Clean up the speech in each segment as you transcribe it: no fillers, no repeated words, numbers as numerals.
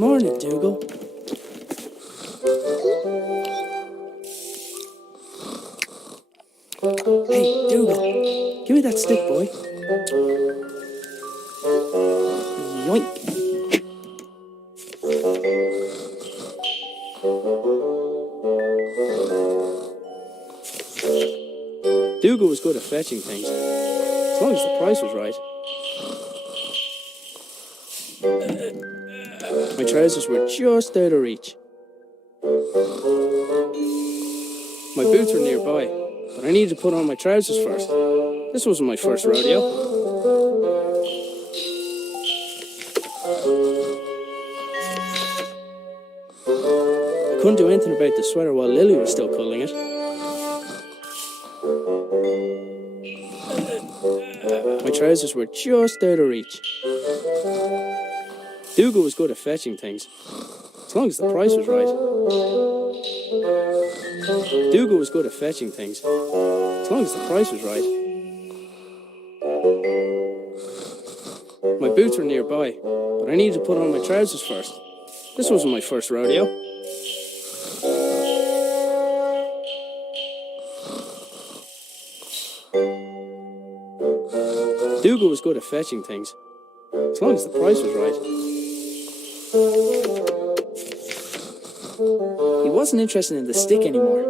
Morning, Dougal. Hey, Dougal, give me that stick, boy. Yoink. Dougal was good at fetching things, as long as the price was right. My trousers were just out of reach. My boots were nearby, but I needed to put on my trousers first. This wasn't my first rodeo. I couldn't do anything about the sweater while Lily was still culling it. My trousers were just out of reach. Dougal was good at fetching things, as long as the price was right. Dougal was good at fetching things, as long as the price was right. My boots were nearby, but I needed to put on my trousers first. This wasn't my first rodeo. Dougal was good at fetching things, as long as the price was right. He wasn't interested in the stick anymore.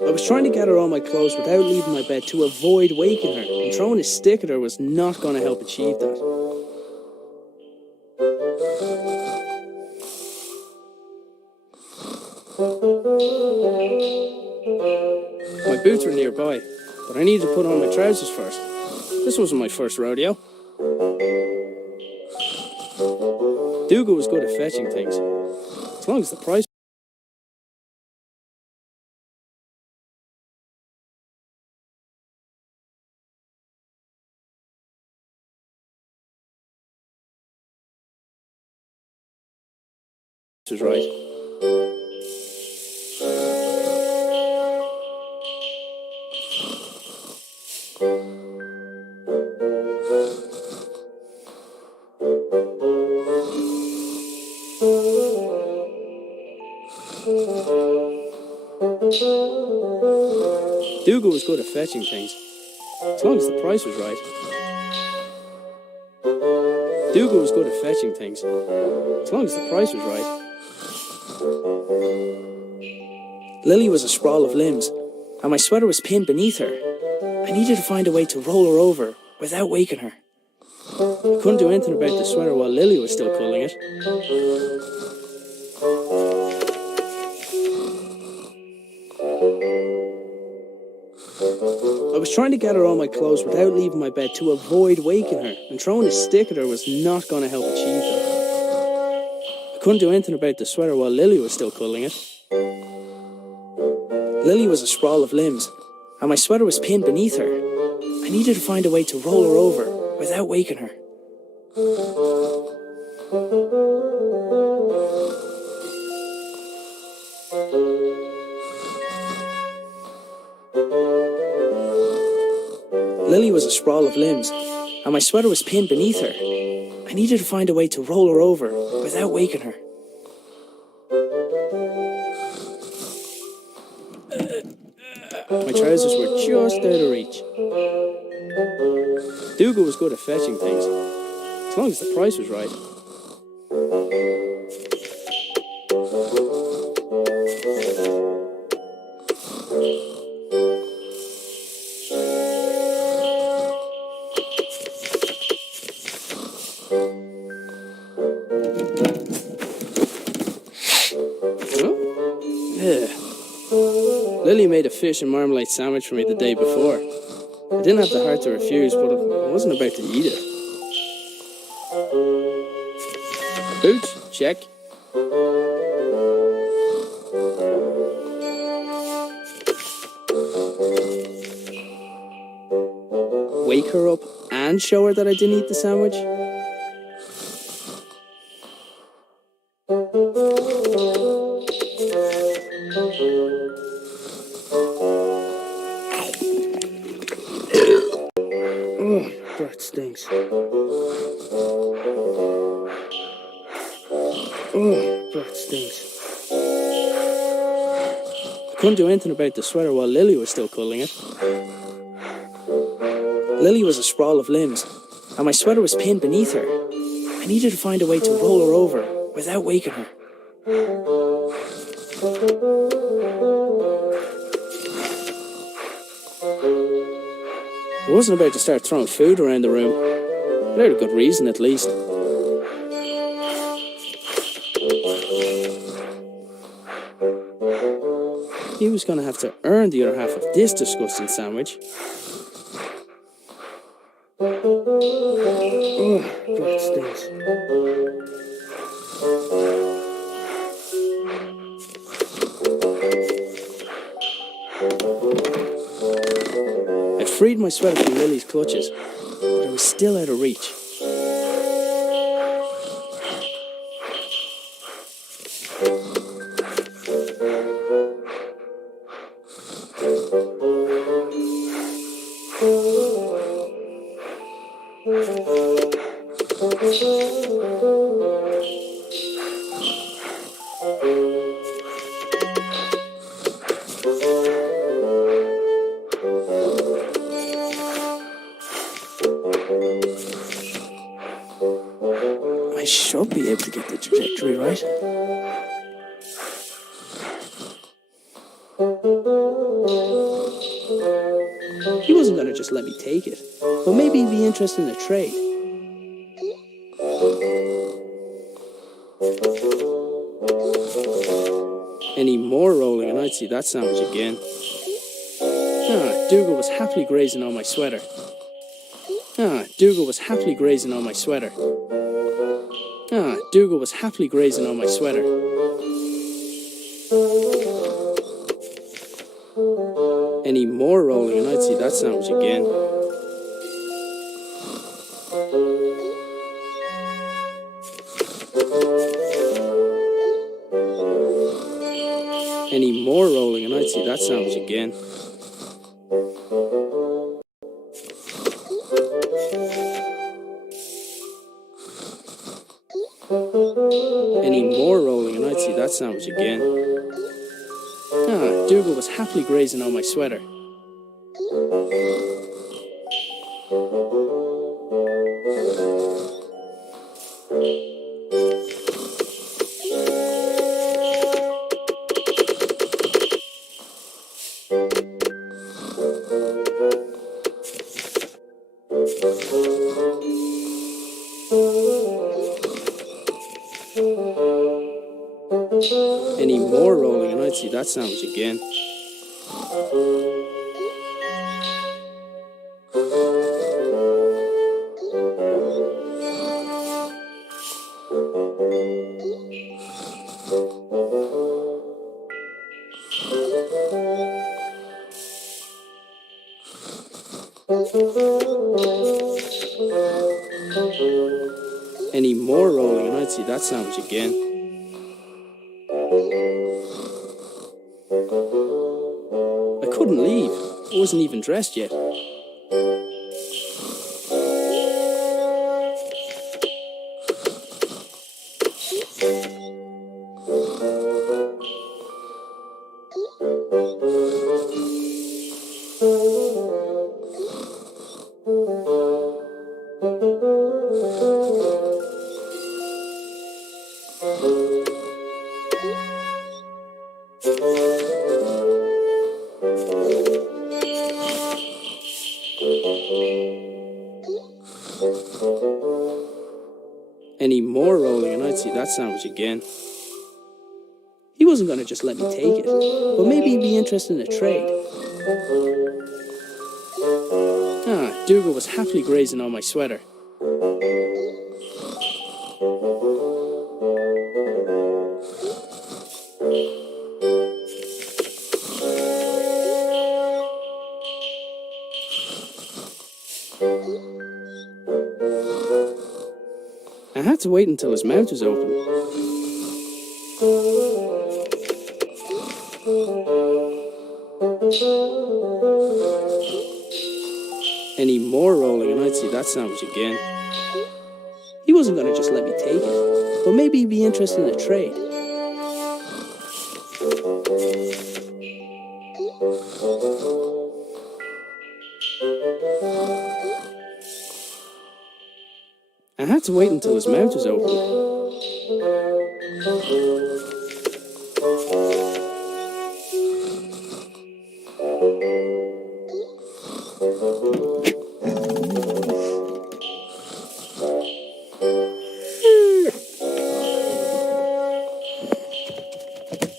I was trying to gather all my clothes without leaving my bed to avoid waking her, and throwing a stick at her was not going to help achieve that. My boots were nearby, but I needed to put on my trousers first. This wasn't my first rodeo. Dougal was good at fetching things, as long as the price was right. Dougal was good at fetching things, as long as the price was right. Dougal was good at fetching things, as long as the price was right. Lily was a sprawl of limbs, and my sweater was pinned beneath her. I needed to find a way to roll her over without waking her. I couldn't do anything about the sweater while Lily was still culling it. I was trying to gather all my clothes without leaving my bed to avoid waking her, and throwing a stick at her was not going to help achieve that. I couldn't do anything about the sweater while Lily was still culling it. Lily was a sprawl of limbs, and my sweater was pinned beneath her. I needed to find a way to roll her over without waking her. Lily was a sprawl of limbs, and my sweater was pinned beneath her. I needed to find a way to roll her over without waking her. My trousers were just out of reach. Dougal was good at fetching things, as long as the price was right. Lily made a fish and marmalade sandwich for me the day before. I didn't have the heart to refuse, but I wasn't about to eat it. Boots? Check. Wake her up and show her that I didn't eat the sandwich? Oh, breath stinks. Oh, breath stinks. I couldn't do anything about the sweater while Lily was still cuddling it. Lily was a sprawl of limbs, and my sweater was pinned beneath her. I needed to find a way to roll her over without waking her. I wasn't about to start throwing food around the room, without a good reason at least. He was going to have to earn the other half of this disgusting sandwich. Oh, breath stinks. I'd freed my sweater from Lily's clutches, but I was still out of reach. I should be able to get the trajectory right. He wasn't going to just let me take it, but maybe he'd be interested in a trade. Any more rolling and I'd see that sandwich again. Dougal was happily grazing on my sweater. Dougal was happily grazing on my sweater. Dougal was happily grazing on my sweater. Any more rolling and I'd see that sandwich again. Any more rolling and I'd see that sandwich again. Any more rolling and I'd see that sandwich again. Dougal was happily grazing on my sweater. Any more rolling and I'd see that sandwich again. Any more rolling and I'd see that sandwich again. I couldn't leave. I wasn't even dressed yet. Any more rolling and I'd see that sandwich again. He wasn't going to just let me take it, but maybe he'd be interested in a trade. Dougal was happily grazing on my sweater. I had to wait until his mouth was open. Any more rolling and I'd see that sandwich again. He wasn't going to just let me take it, but maybe he'd be interested in a trade. I had to wait until his mouth was open.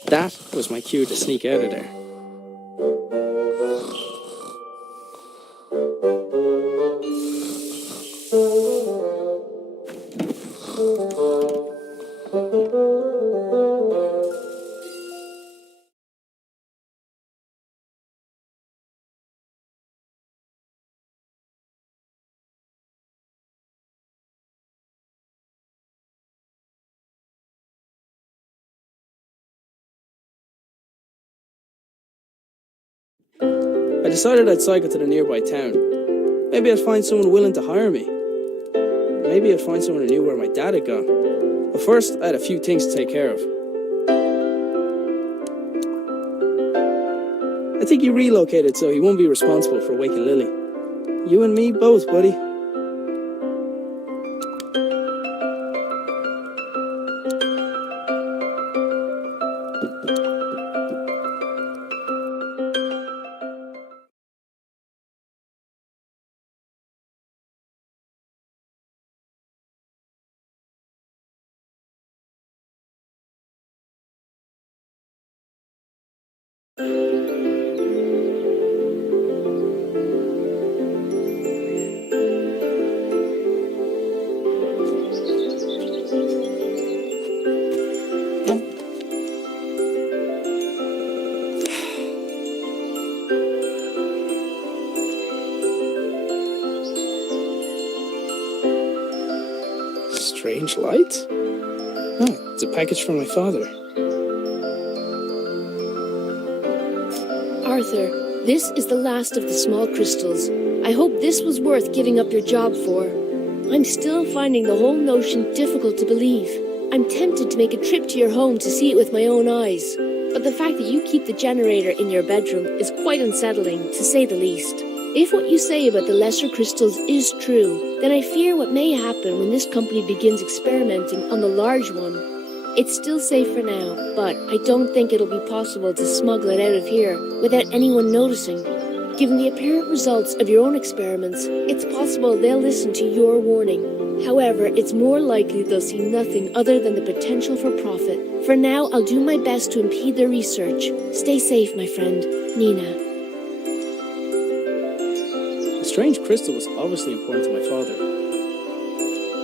That was my cue to sneak out of there. I decided I'd cycle to the nearby town. Maybe I'd find someone willing to hire me. Maybe I'd find someone who knew where my dad had gone. But first, I had a few things to take care of. I think he relocated so he won't be responsible for waking Lily. You and me both, buddy. Strange light? Oh, it's a package from my father. Arthur, this is the last of the small crystals. I hope this was worth giving up your job for. I'm still finding the whole notion difficult to believe. I'm tempted to make a trip to your home to see it with my own eyes. But the fact that you keep the generator in your bedroom is quite unsettling, to say the least. If what you say about the lesser crystals is true, then I fear what may happen when this company begins experimenting on the large one. It's still safe for now, but I don't think it'll be possible to smuggle it out of here without anyone noticing. Given the apparent results of your own experiments, it's possible they'll listen to your warning. However, it's more likely they'll see nothing other than the potential for profit. For now, I'll do my best to impede their research. Stay safe, my friend. Nina. The strange crystal was obviously important to my father.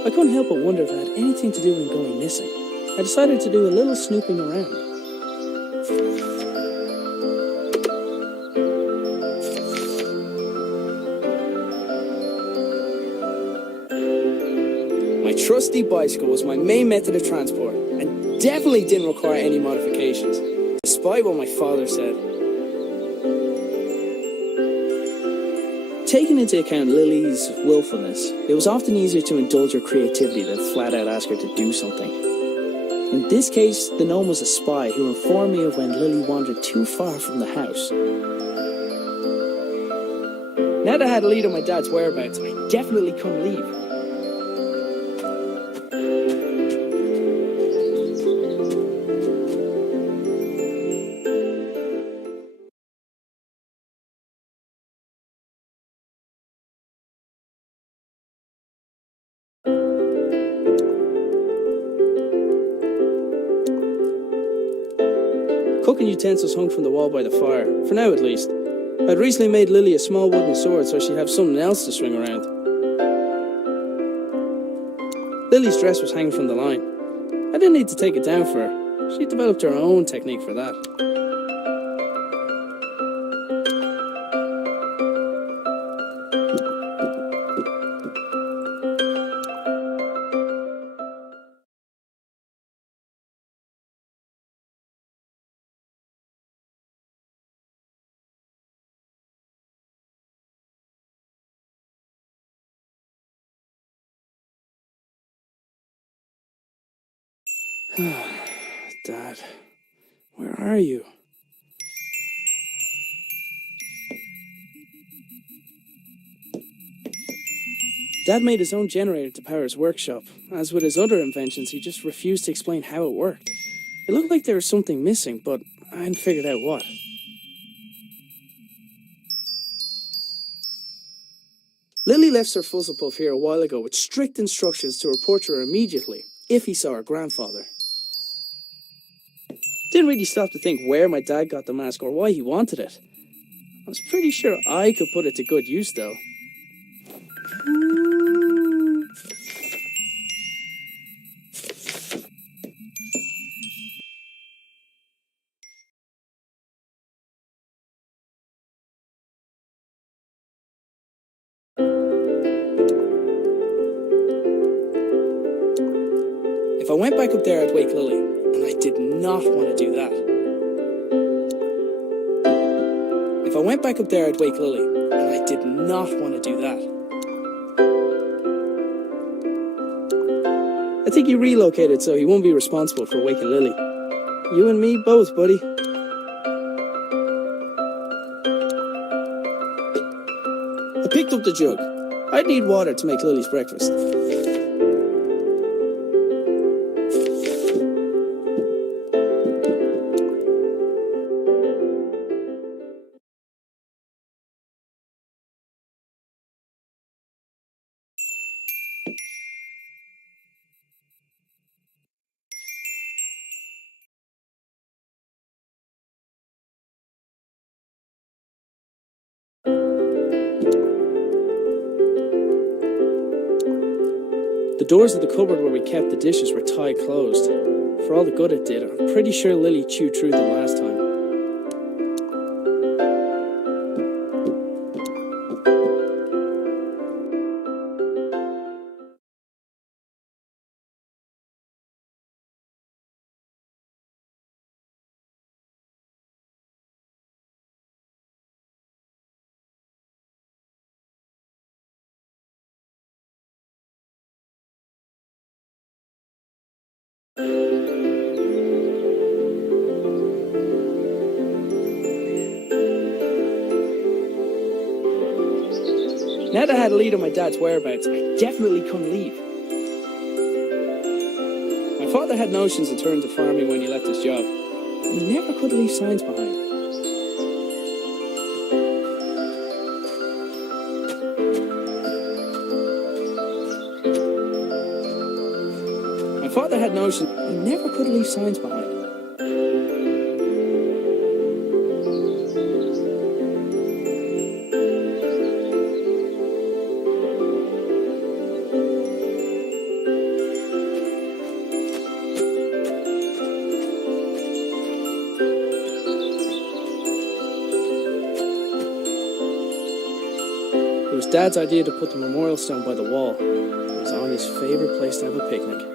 I couldn't help but wonder if it had anything to do with him going missing. I decided to do a little snooping around. My trusty bicycle was my main method of transport and definitely didn't require any modifications, despite what my father said. Taking into account Lily's willfulness, it was often easier to indulge her creativity than flat out ask her to do something. In this case, the gnome was a spy who informed me of when Lily wandered too far from the house. Now that I had a lead on my dad's whereabouts, I definitely couldn't leave. Cooking utensils hung from the wall by the fire, for now at least. I'd recently made Lily a small wooden sword so she'd have something else to swing around. Lily's dress was hanging from the line. I didn't need to take it down for her. She developed her own technique for that. Dad, where are you? Dad made his own generator to power his workshop. As with his other inventions, he just refused to explain how it worked. It looked like there was something missing, but I hadn't figured out what. Lily left Sir Fuzzlepuff here a while ago with strict instructions to report to her immediately if he saw her grandfather. Didn't really stop to think where my dad got the mask or why he wanted it. I was pretty sure I could put it to good use, though. If I went back up there, I'd wake Lily, and I did not want to do that. If I went back up there, I'd wake Lily, and I did not want to do that. I think he relocated so he won't be responsible for waking Lily. You and me both, buddy. I picked up the jug. I'd need water to make Lily's breakfast. The doors of the cupboard where we kept the dishes were tied closed. For all the good it did, I'm pretty sure Lily chewed through them last time. Now that I had a lead on my dad's whereabouts, I definitely couldn't leave. My father had notions in terms of farming when he left his job. He never could leave signs behind. My father had notions. He never could leave signs behind. It was Dad's idea to put the memorial stone by the wall. It was on his favourite place to have a picnic.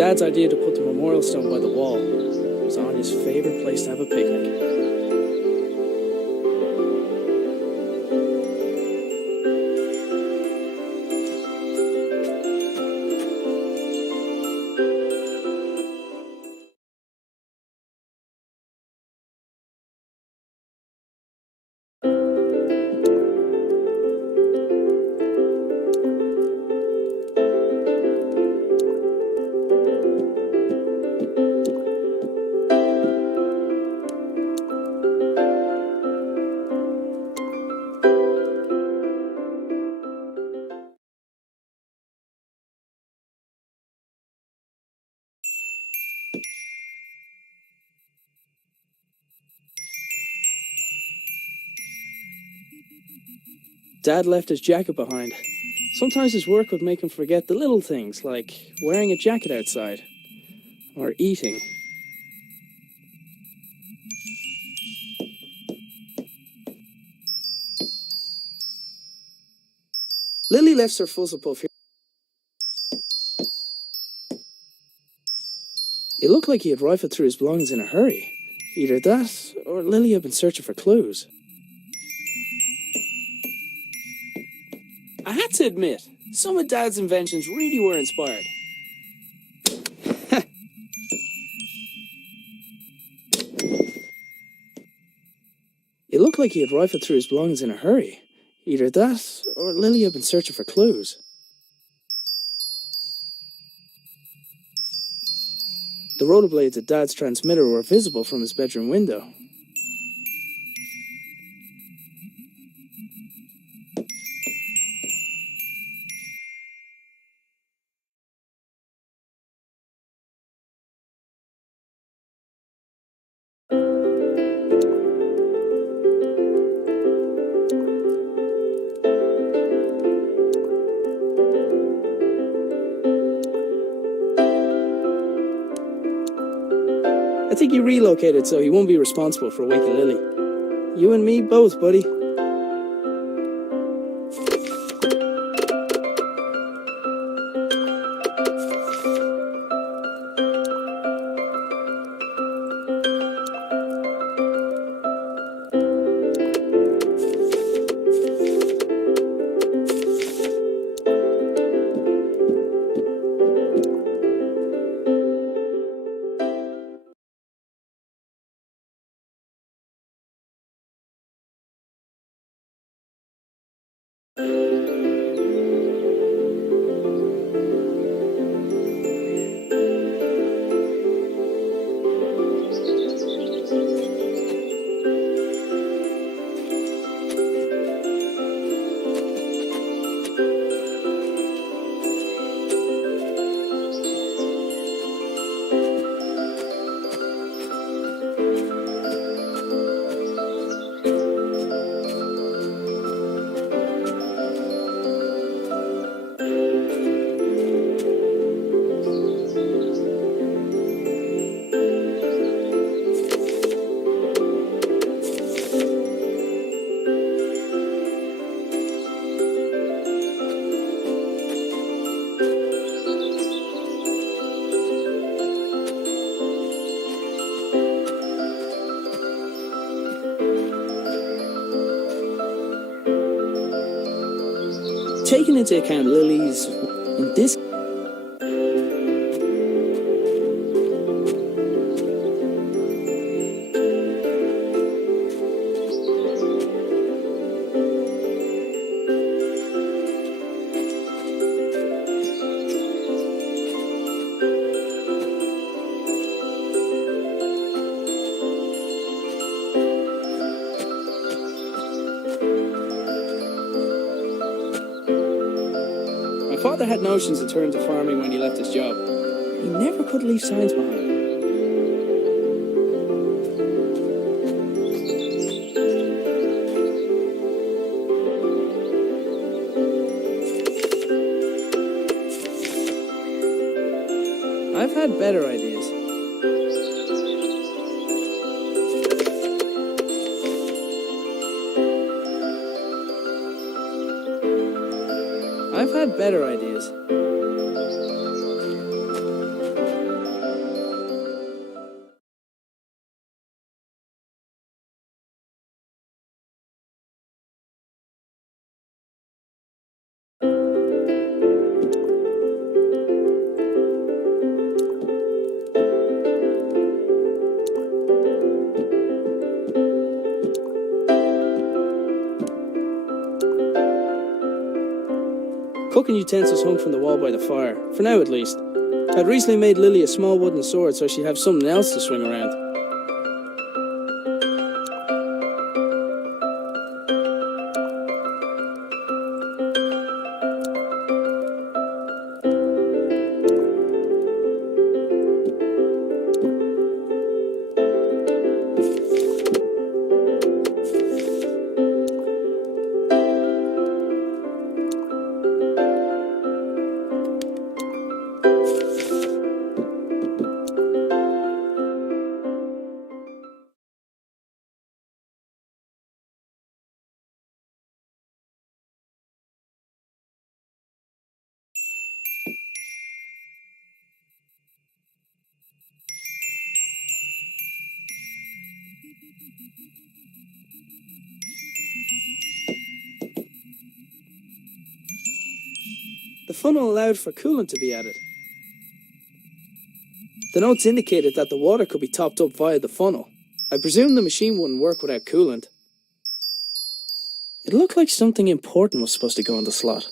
Dad's idea to put the memorial stone by the wall. It was Anya's favourite place to have a picnic. Dad left his jacket behind. Sometimes his work would make him forget the little things, like wearing a jacket outside, or eating. Lily left Sir Fuzzlepuff here. It looked like he had rifled through his belongings in a hurry. Either that, or Lily had been searching for clues. I had to admit, some of Dad's inventions really were inspired. It looked like he had rifled through his belongings in a hurry. Either that, or Lily had been searching for clues. The rollerblades at Dad's transmitter were visible from his bedroom window. I think he relocated so he won't be responsible for waking Lily. You and me both, buddy. Taking into account Lily's in this. My father had notions to turn to farming when he left his job. He never could leave signs behind. I've had better ideas. I've had better ideas. cooking utensils hung from the wall by the fire, for now at least. I'd recently made Lily a small wooden sword so she'd have something else to swing around. The funnel allowed for coolant to be added. The notes indicated that the water could be topped up via the funnel. I presumed the machine wouldn't work without coolant. It looked like something important was supposed to go in the slot.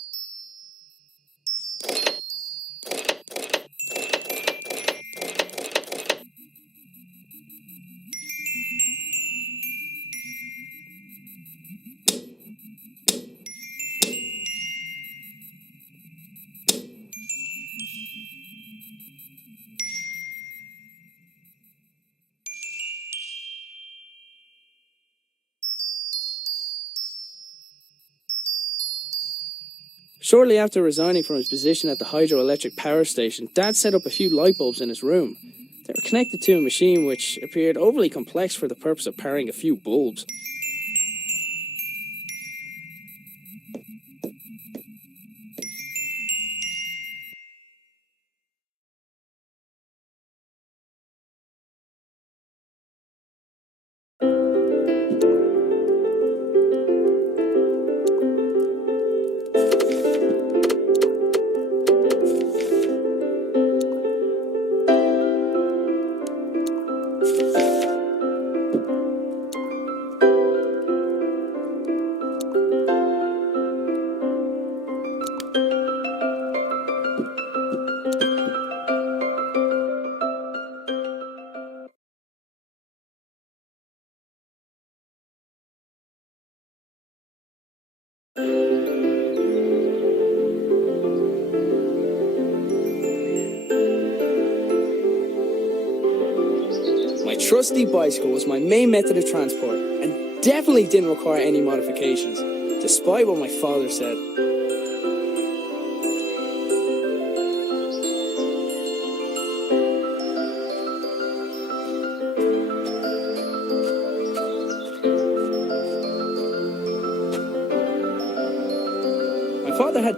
Shortly after resigning from his position at the hydroelectric power station, Dad set up a few light bulbs in his room. They were connected to a machine which appeared overly complex for the purpose of powering a few bulbs. My trusty bicycle was my main method of transport and definitely didn't require any modifications, despite what my father said. My father had...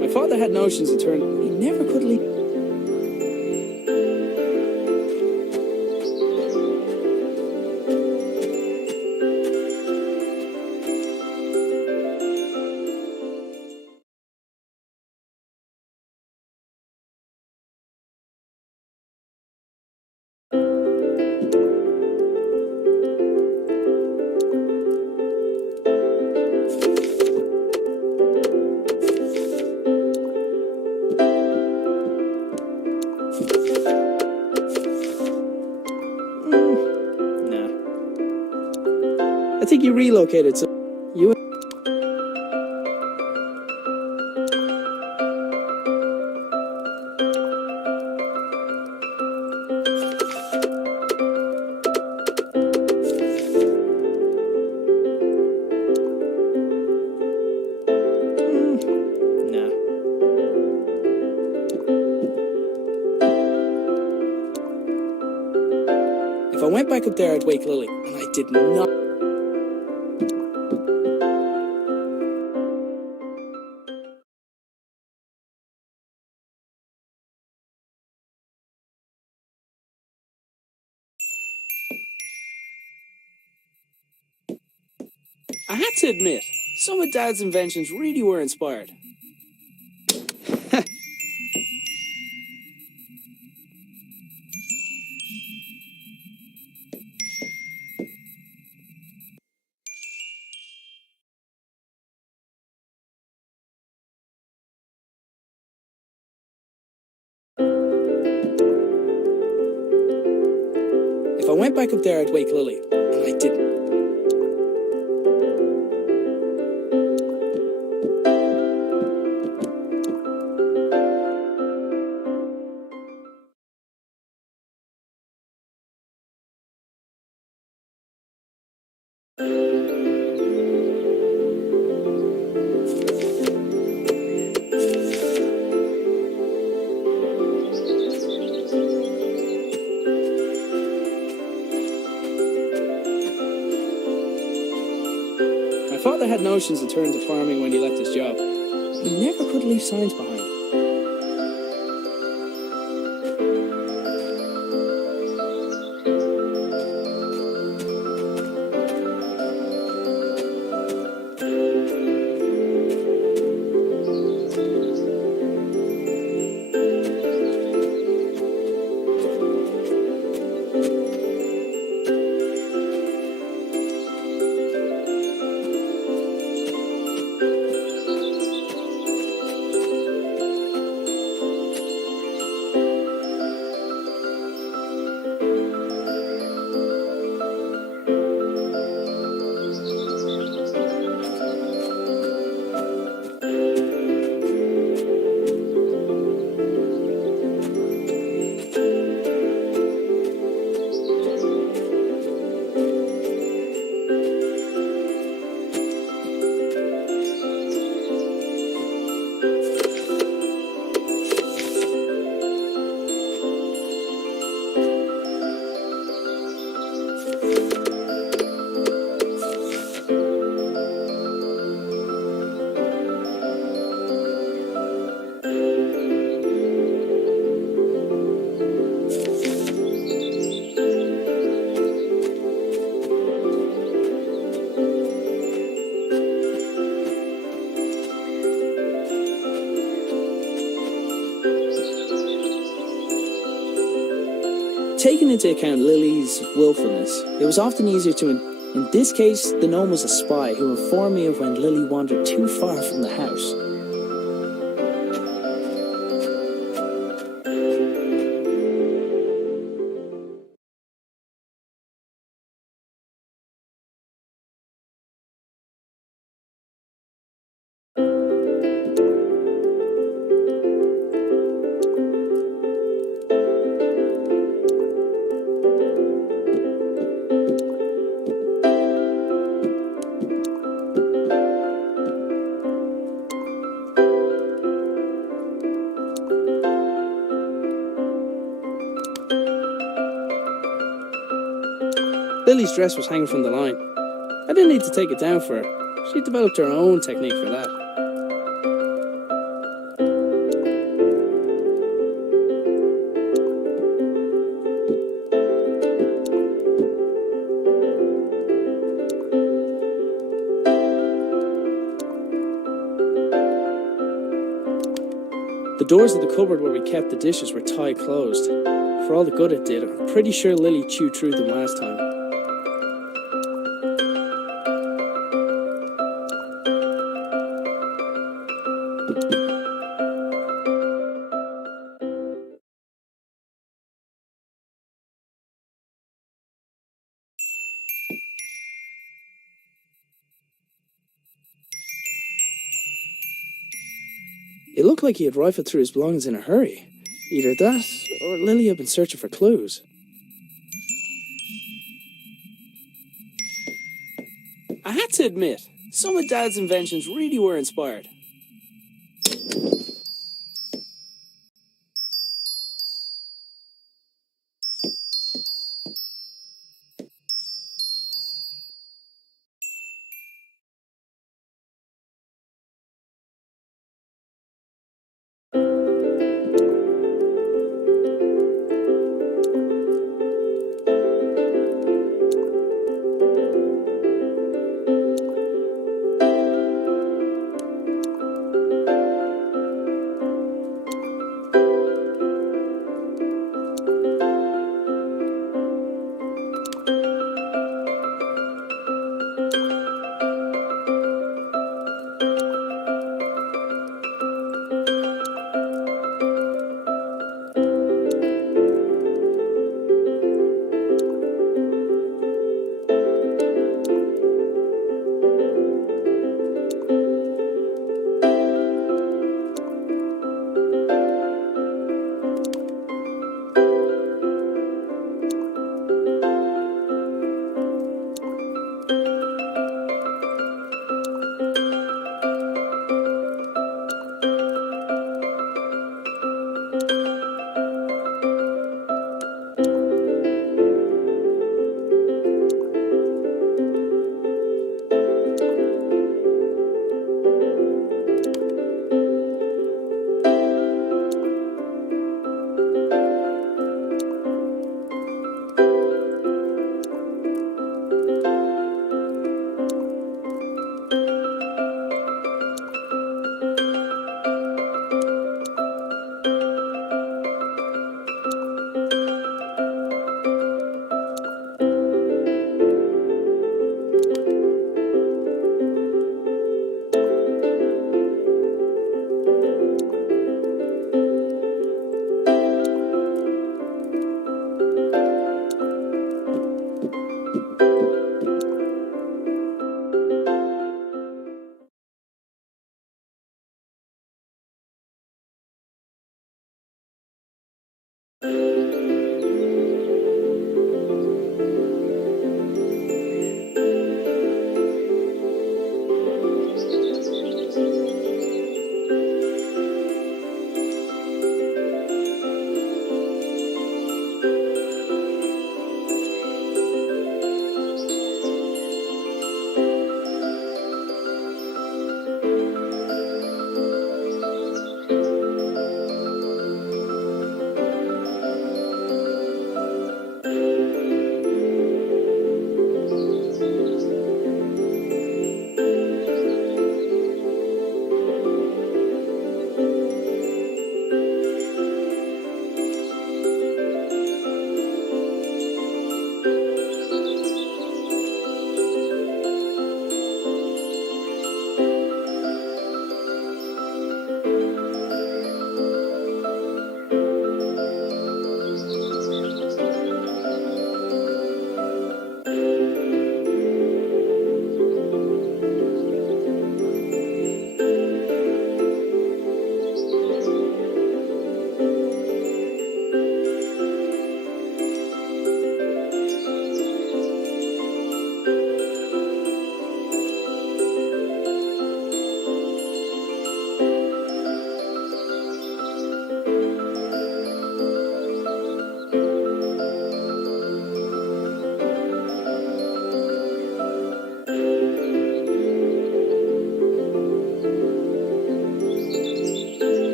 My father had notions in turn. He never could leave. I think you relocated, so you... Nah. If I went back up there, I'd wake Lily, and I did not... I had to admit, some of Dad's inventions really were inspired. If I went back up there, I'd wake Lily, and I didn't. My father had notions to turn to farming when he left his job. He never could leave signs behind. Taking into account Lily's willfulness, it was often easier to... In this case, the gnome was a spy who informed me of when Lily wandered too far from the house. Lily's dress was hanging from the line. I didn't need to take it down for her. She developed her own technique for that. The doors of the cupboard where we kept the dishes were tight closed. For all the good it did, I'm pretty sure Lily chewed through them last time. It looked like he had rifled through his belongings in a hurry. Either that, or Lily had been searching for clues. I had to admit, some of Dad's inventions really were inspired.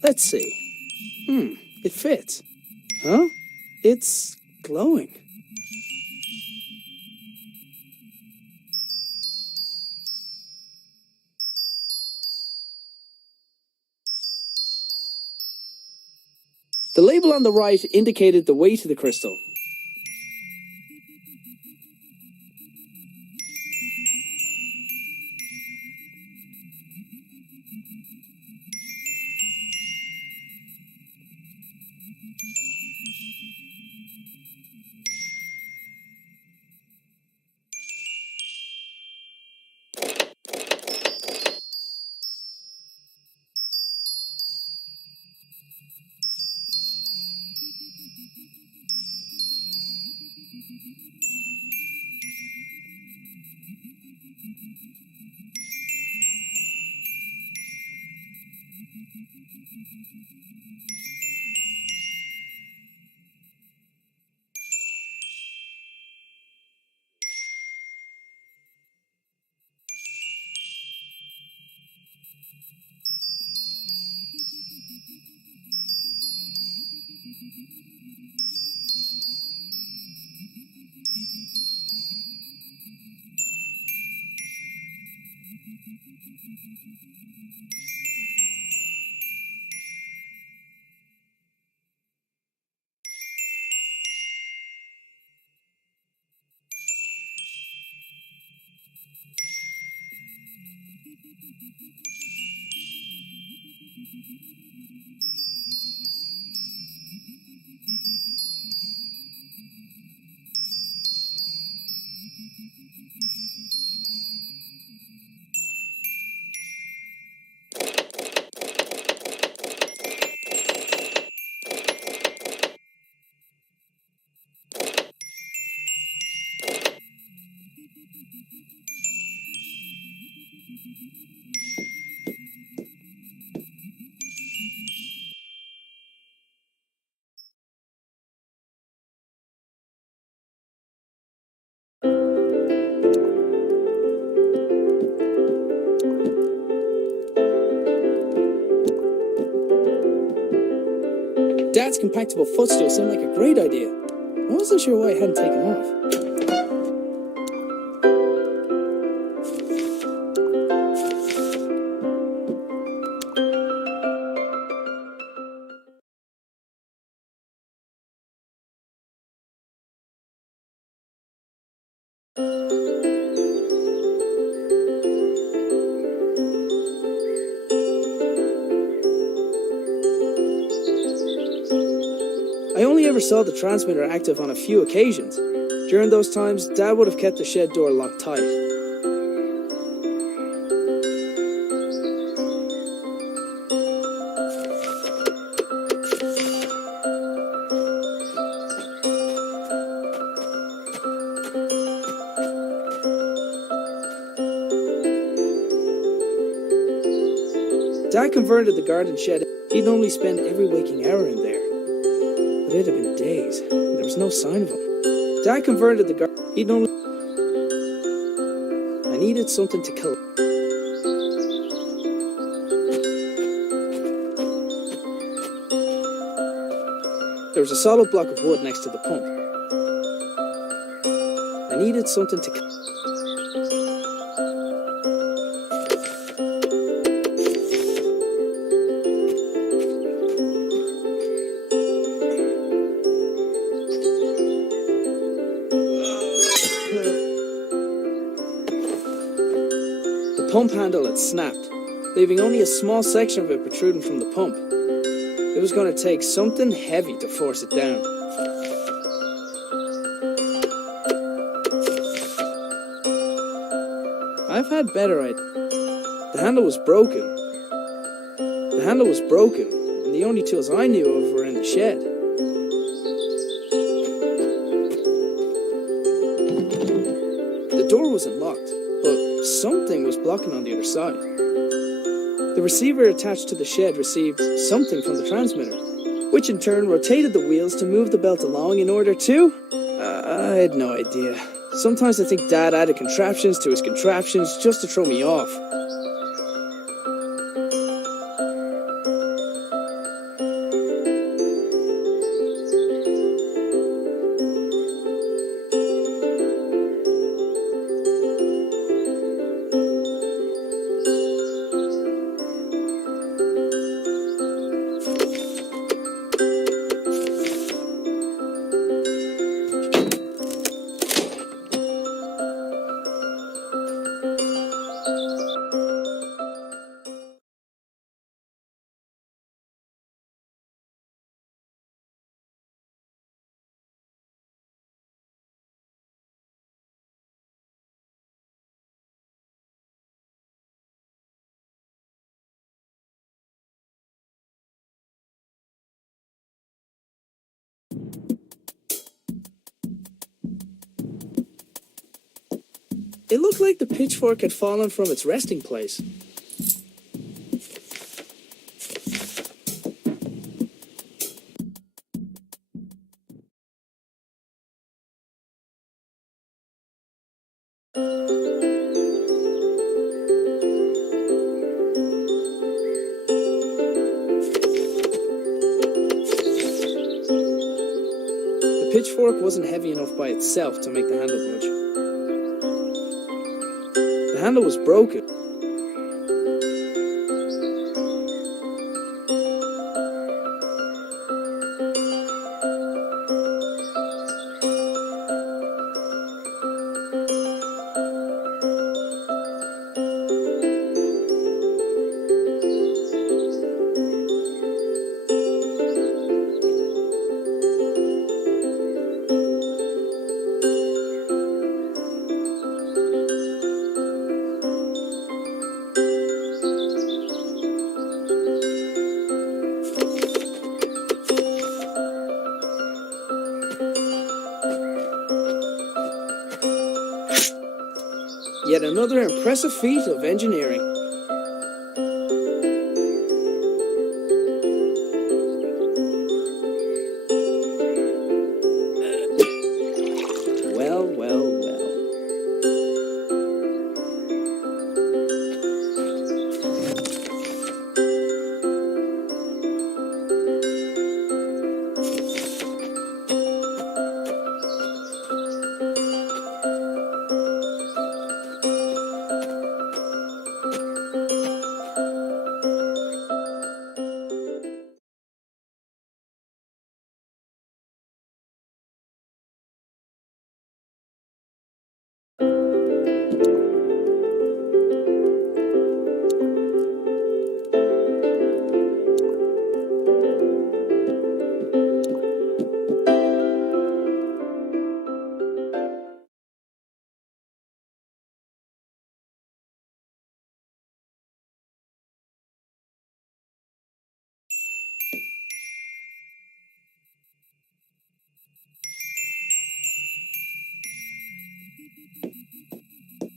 Let's see. It fits. Huh? It's glowing. The label on the right indicated the weight of the crystal. Dad's compactable footstool seemed like a great idea. I wasn't sure why it hadn't taken off. I only ever saw the transmitter active on a few occasions. During those times, Dad would have kept the shed door locked tight. Dad converted the garden shed. He'd normally spend every waking hour in there. But it had been days, and there was no sign of him. Dad converted the garden. He'd normally... I needed something to kill. There was a solid block of wood next to the pump. I needed something to kill. The pump handle had snapped, leaving only a small section of it protruding from the pump. It was going to take something heavy to force it down. I've had better ideas. The handle was broken. And the only tools I knew of were in the shed. The door wasn't locked, but something was blocking on the other side. The receiver attached to the shed received something from the transmitter. which in turn rotated the wheels to move the belt along in order to... I had no idea. Sometimes I think Dad added contraptions to his contraptions just to throw me off. It looked like the pitchfork had fallen from its resting place. The pitchfork wasn't heavy enough by itself to make the handle budge. The handle was broken. Yet another impressive feat of engineering. Well, well, well.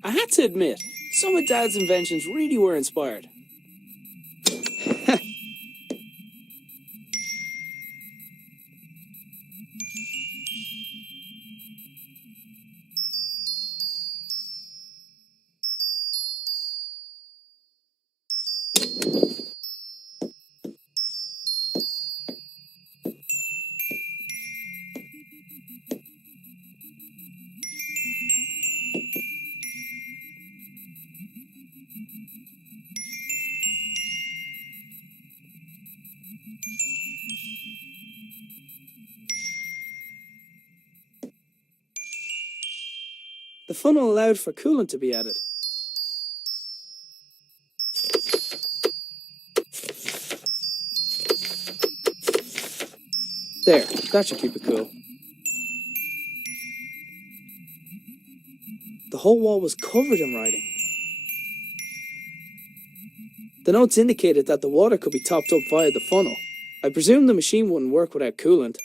I had to admit, some of Dad's inventions really were inspired. The funnel allowed for coolant to be added. There, that should keep it cool. The whole wall was covered in writing. The notes indicated that the water could be topped up via the funnel. I presumed the machine wouldn't work without coolant.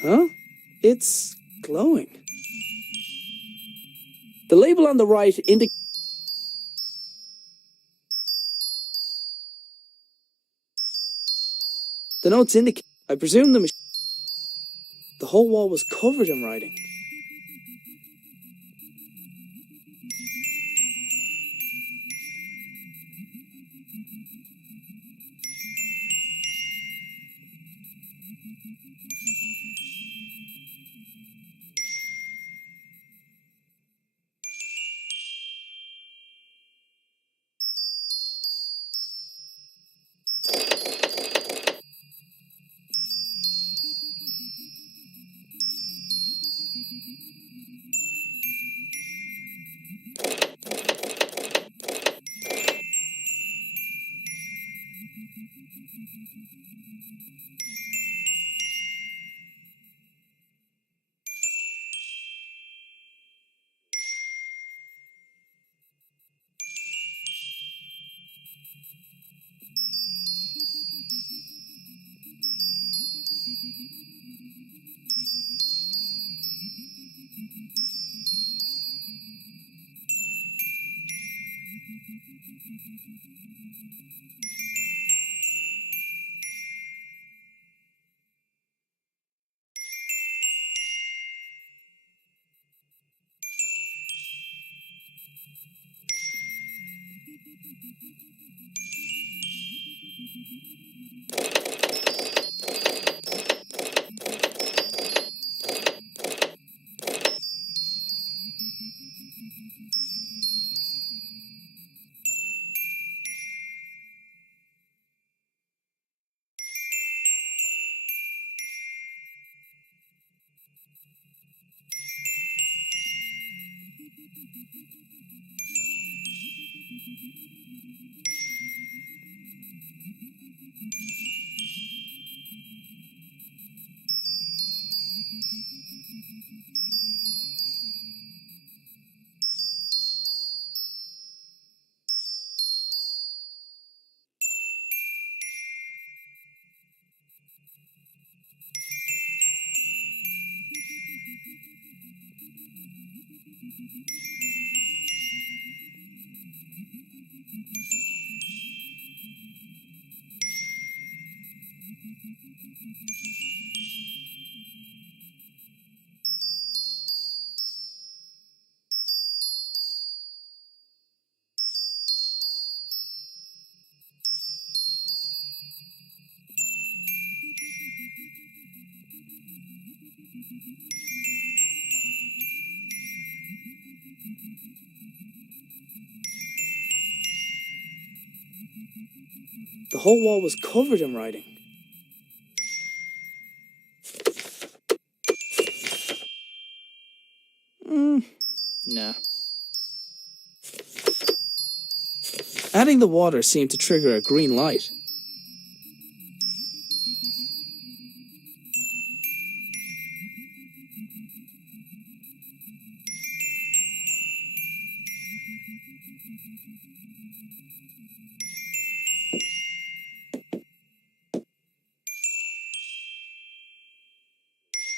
Huh? It's glowing. The label on the right indicates the notes indicate. I presume the whole wall was covered in writing. The whole wall was covered in writing. Nah. Adding the water seemed to trigger a green light.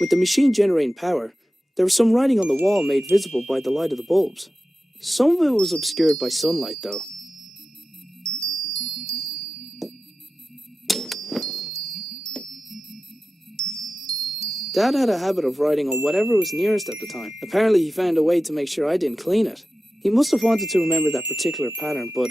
With the machine generating power, there was some writing on the wall made visible by the light of the bulbs. Some of it was obscured by sunlight, though. Dad had a habit of writing on whatever was nearest at the time. Apparently he found a way to make sure I didn't clean it. He must have wanted to remember that particular pattern, but...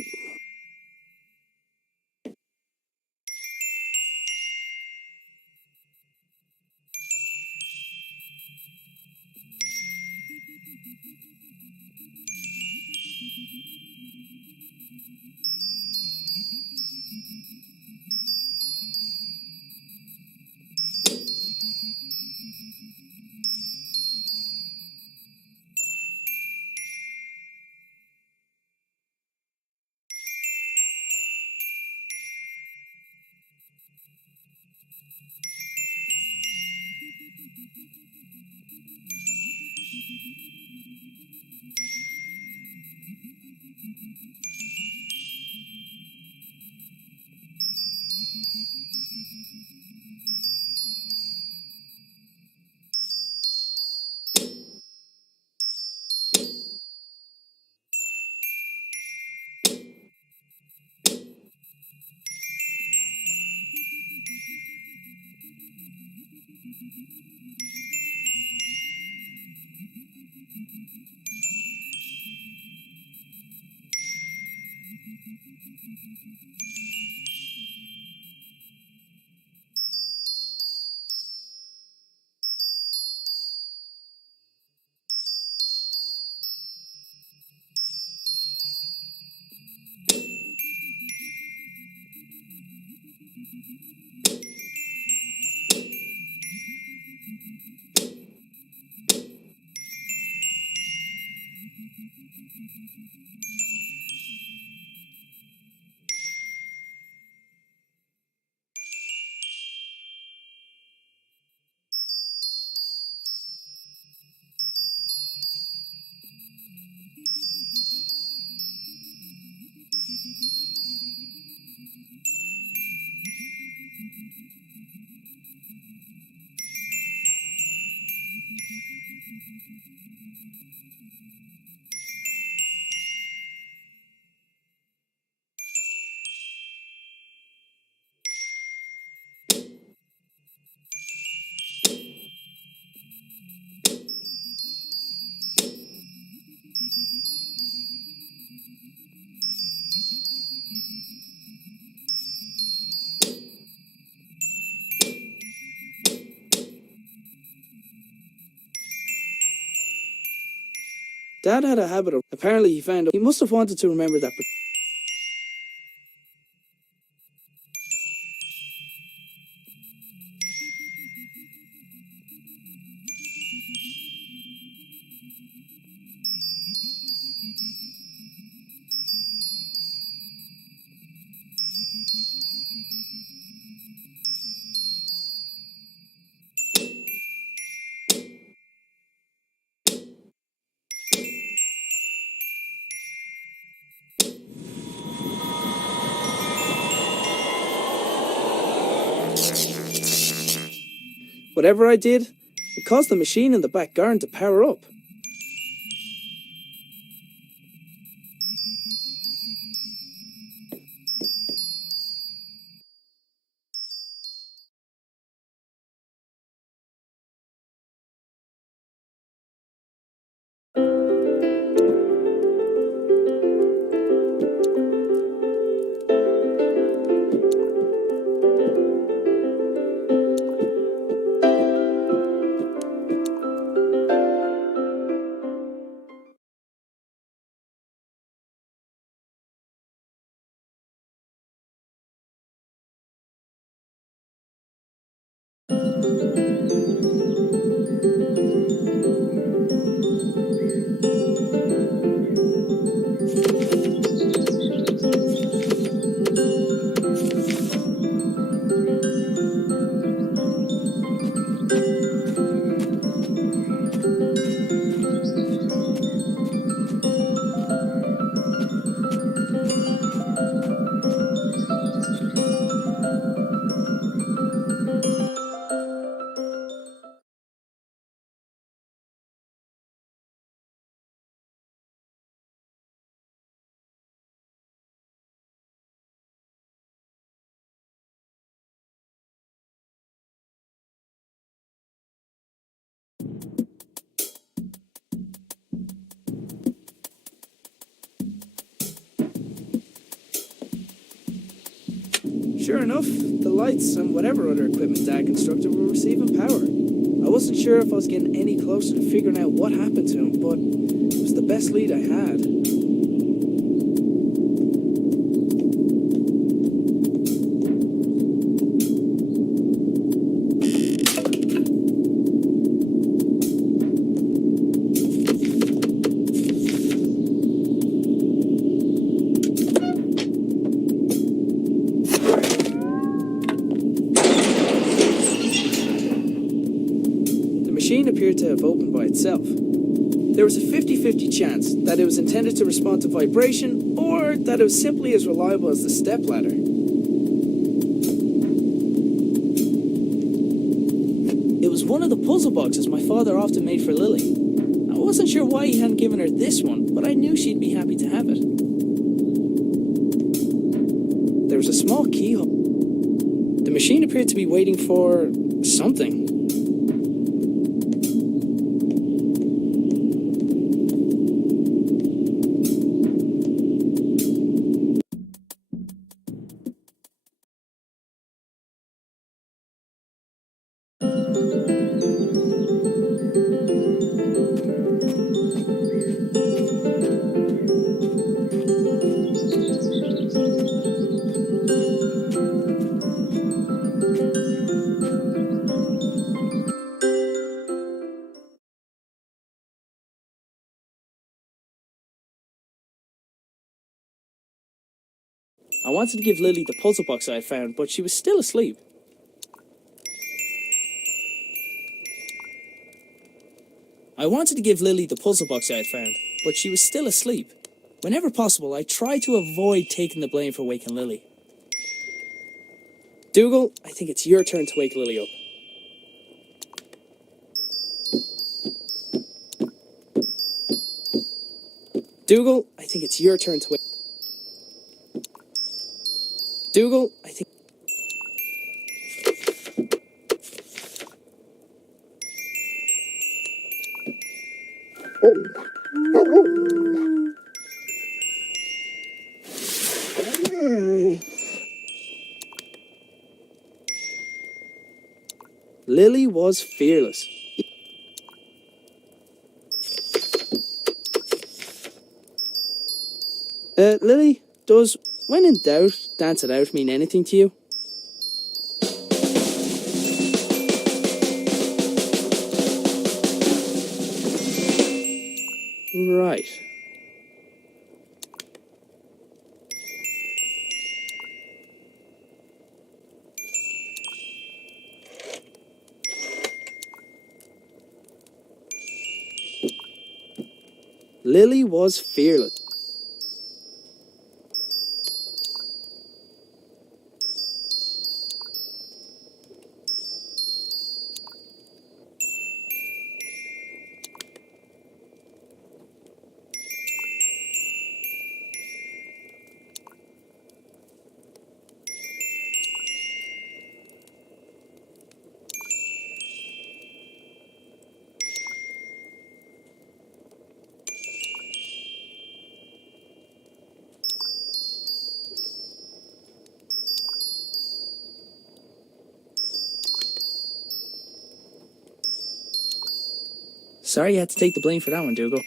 Dad had a habit of... Apparently he found... He must have wanted to remember that... Whatever I did, it caused the machine in the back garden to power up. Sure enough, the lights and whatever other equipment Dad constructed were receiving power. I wasn't sure if I was getting any closer to figuring out what happened to him, but it was the best lead I had. The machine appeared to have opened by itself. There was a 50-50 chance that it was intended to respond to vibration, or that it was simply as reliable as the stepladder. It was one of the puzzle boxes my father often made for Lily. I wasn't sure why he hadn't given her this one, but I knew she'd be happy to have it. There was a small keyhole. The machine appeared to be waiting for something. I wanted to give Lily the puzzle box I had found, but she was still asleep. Whenever possible, I tried to avoid taking the blame for waking Lily. Dougal, I think it's your turn to wake Lily up. Dougal, I think it's your turn to wake... Dougal, I think... Lily was fearless. Lily, does when in doubt, dance it out mean anything to you? Right. Lily was fearless. Sorry you had to take the blame for that one, Dougal.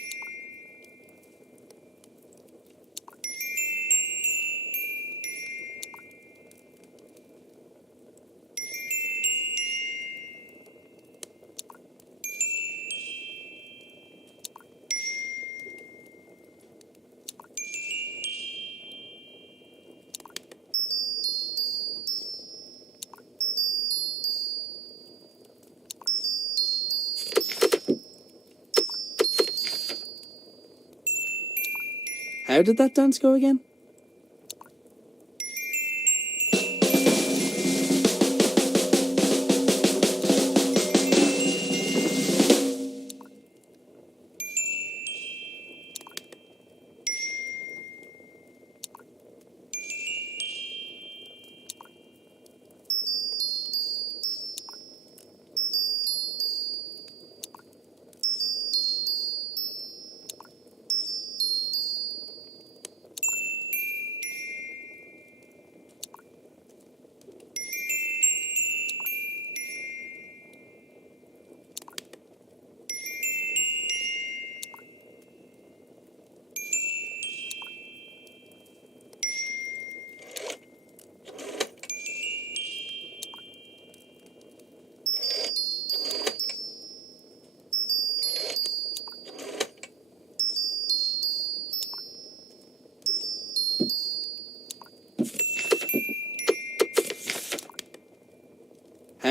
How did that dance go again?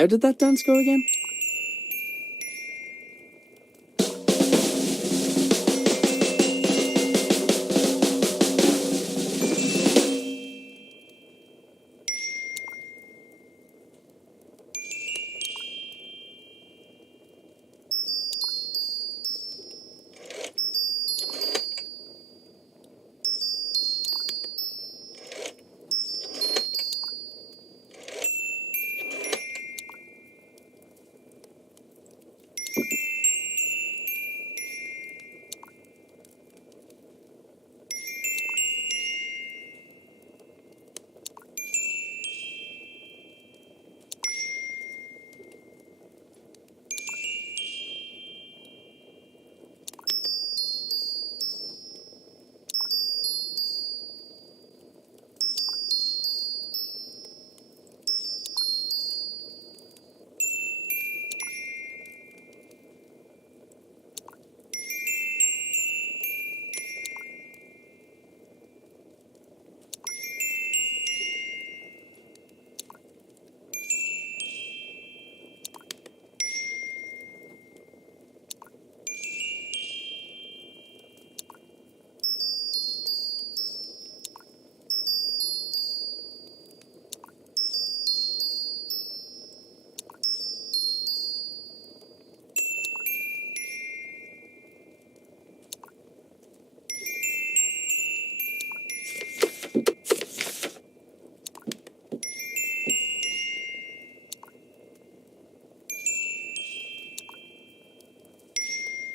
How did that dance go again?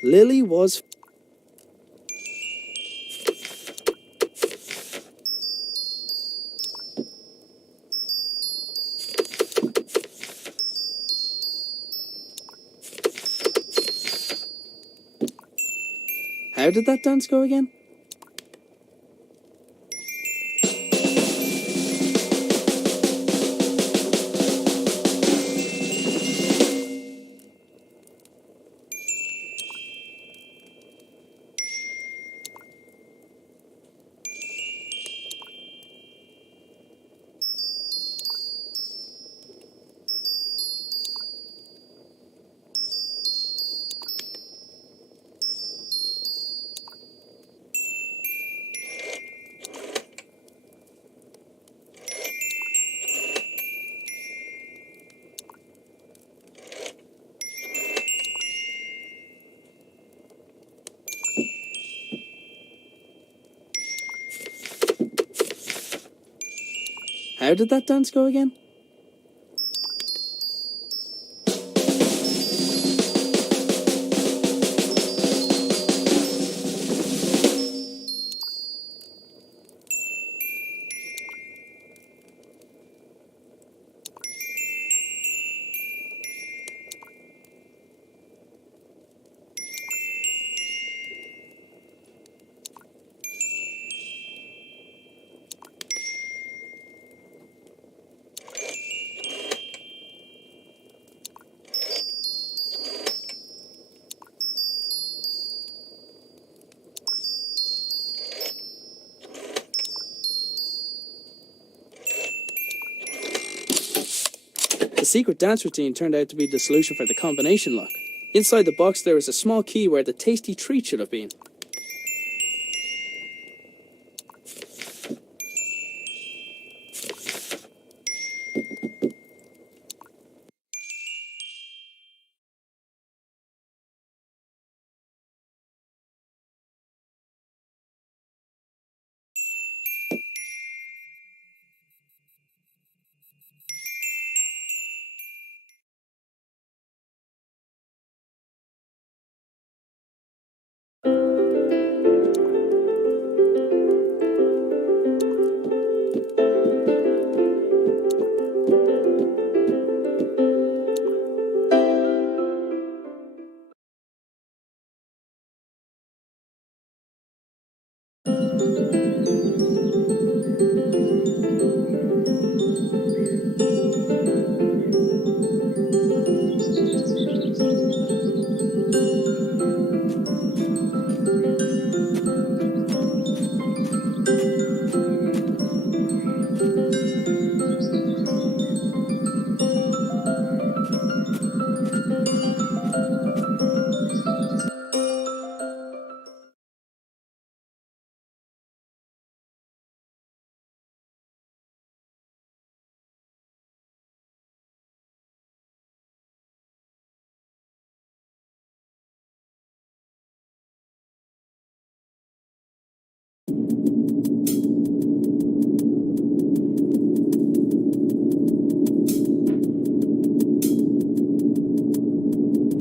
Lily was... How did that dance go again? How did that dance go again? The secret dance routine turned out to be the solution for the combination lock. Inside the box there was a small key where the tasty treat should have been.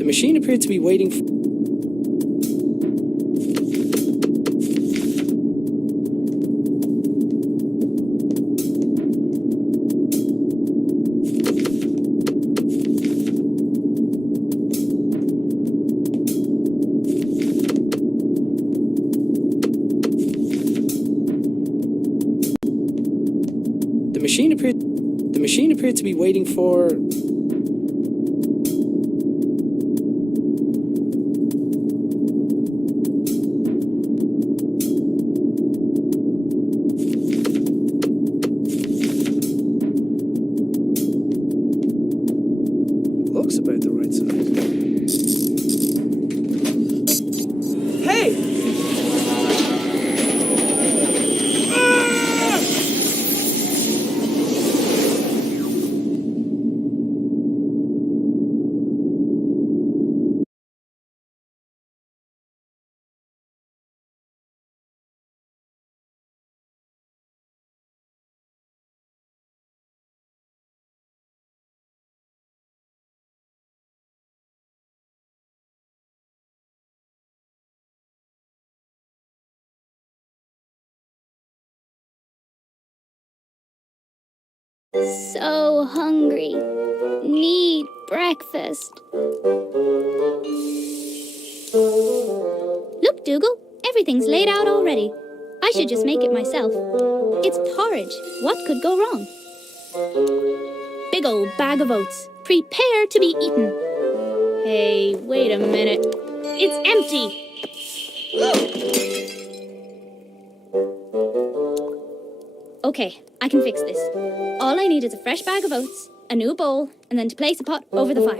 machine appeared to be waiting for... The machine appeared to be waiting for... Looks about the right size. Hey! So hungry. Need breakfast. Look, Dougal, everything's laid out already. I should just make it myself. It's porridge. What could go wrong? Big old bag of oats. Prepare to be eaten. Hey, wait a minute. It's empty. Okay, I can fix this. All I need is a fresh bag of oats, a new bowl, and then to place a pot over the fire.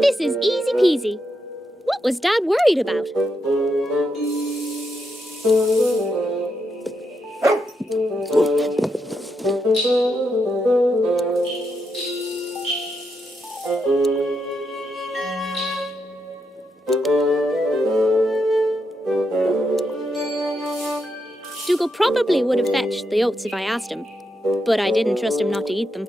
This is easy peasy. What was Dad worried about? Dougal probably would have fetched the oats if I asked him, but I didn't trust him not to eat them.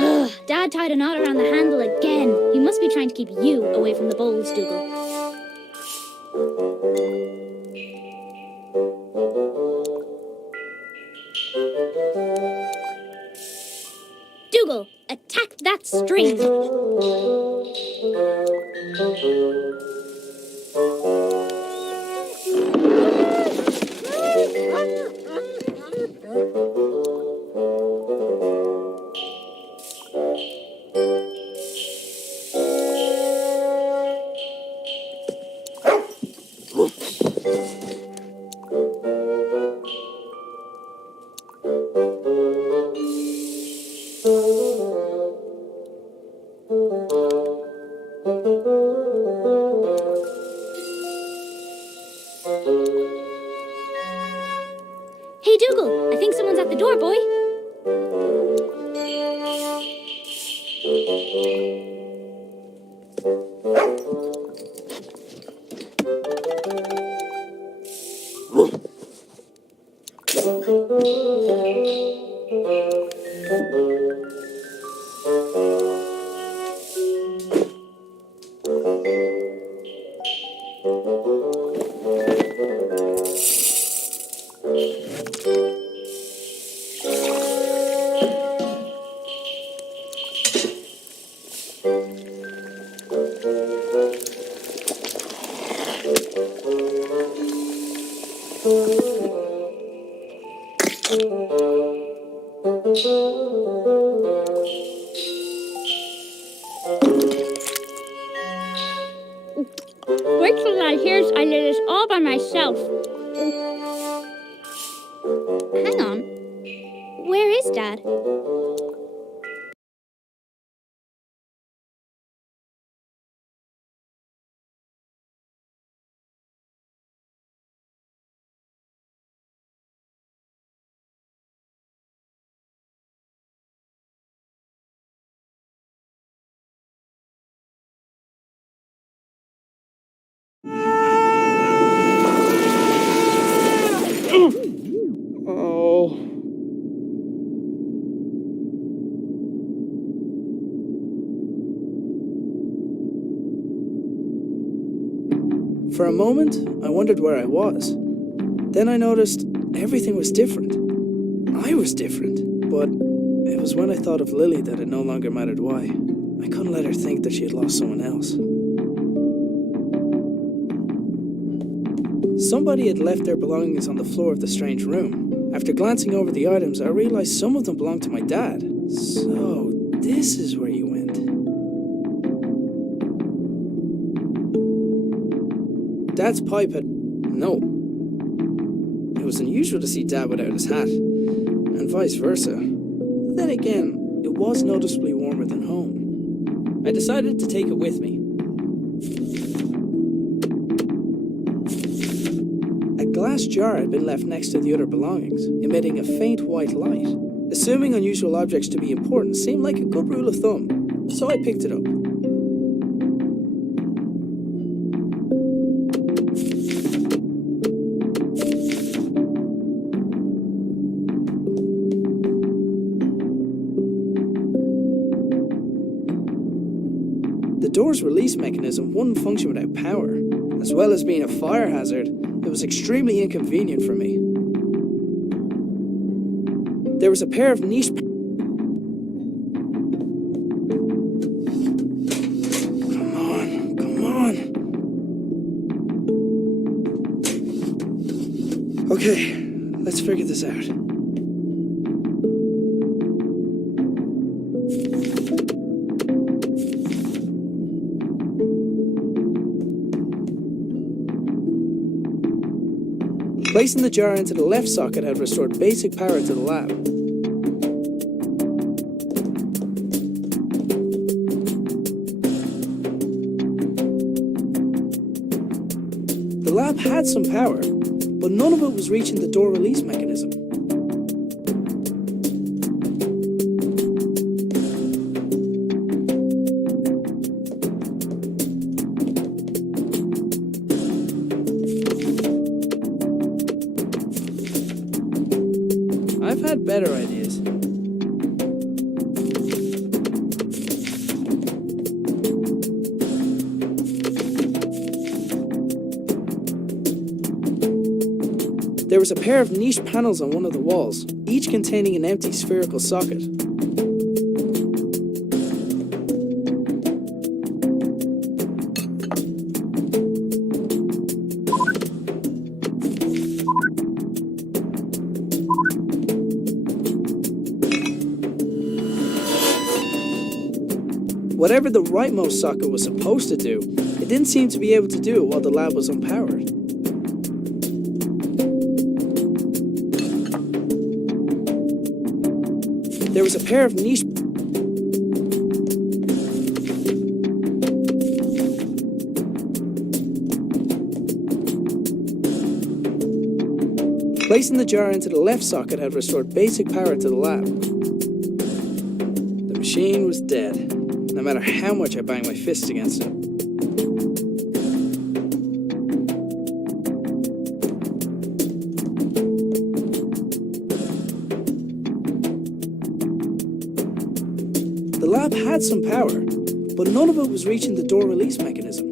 Ugh, Dad tied a knot around the handle again. He must be trying to keep you away from the bowls, Dougal. Dougal, attack that string! Wait till Dad hears I did this all by myself. Hang on. Where is Dad? Oh. For a moment, I wondered where I was. Then I noticed everything was different. I was different, but it was when I thought of Lily that it no longer mattered why. I couldn't let her think that she had lost someone else. Somebody had left their belongings on the floor of the strange room. After glancing over the items, I realized some of them belonged to my dad. So, this is where he went. Dad's pipe had... no. It was unusual to see Dad without his hat, and vice versa. But then again, it was noticeably warmer than home. I decided to take it with me. A glass jar had been left next to the other belongings, emitting a faint white light. Assuming unusual objects to be important seemed like a good rule of thumb, so I picked it up. The door's release mechanism wouldn't function without power. As well as being a fire hazard, it was extremely inconvenient for me. There was a pair of niche... Come on. Okay, let's figure this out. Placing the jar into the left socket had restored basic power to the lab. The lab had some power, but none of it was reaching the door release mechanism. I've had better ideas. There was a pair of niche panels on one of the walls, each containing an empty spherical socket. Whatever the rightmost socket was supposed to do, it didn't seem to be able to do it while the lab was unpowered. There was a pair of niche... Placing the jar into the left socket had restored basic power to the lab. The machine was dead, no matter how much I banged my fists against it. The lab had some power, but none of it was reaching the door release mechanism.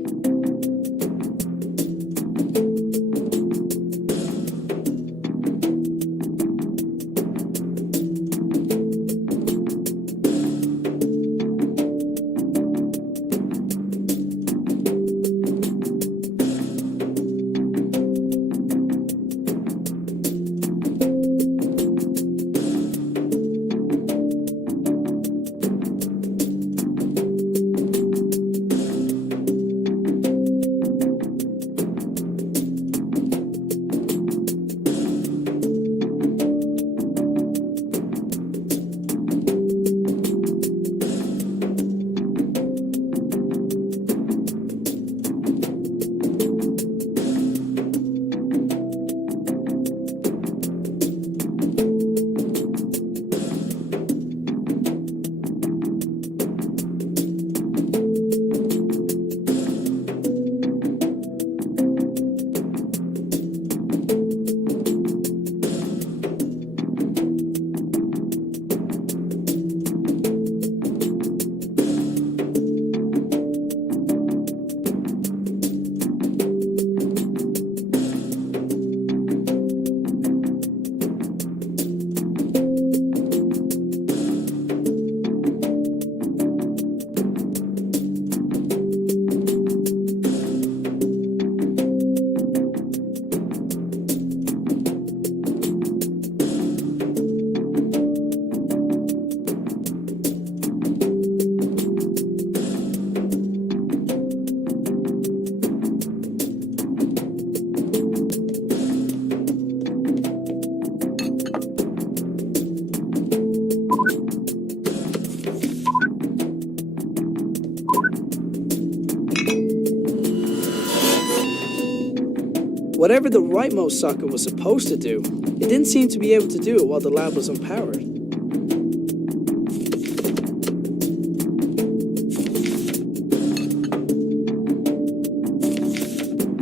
Whatever the rightmost socket was supposed to do, it didn't seem to be able to do it while the lab was unpowered.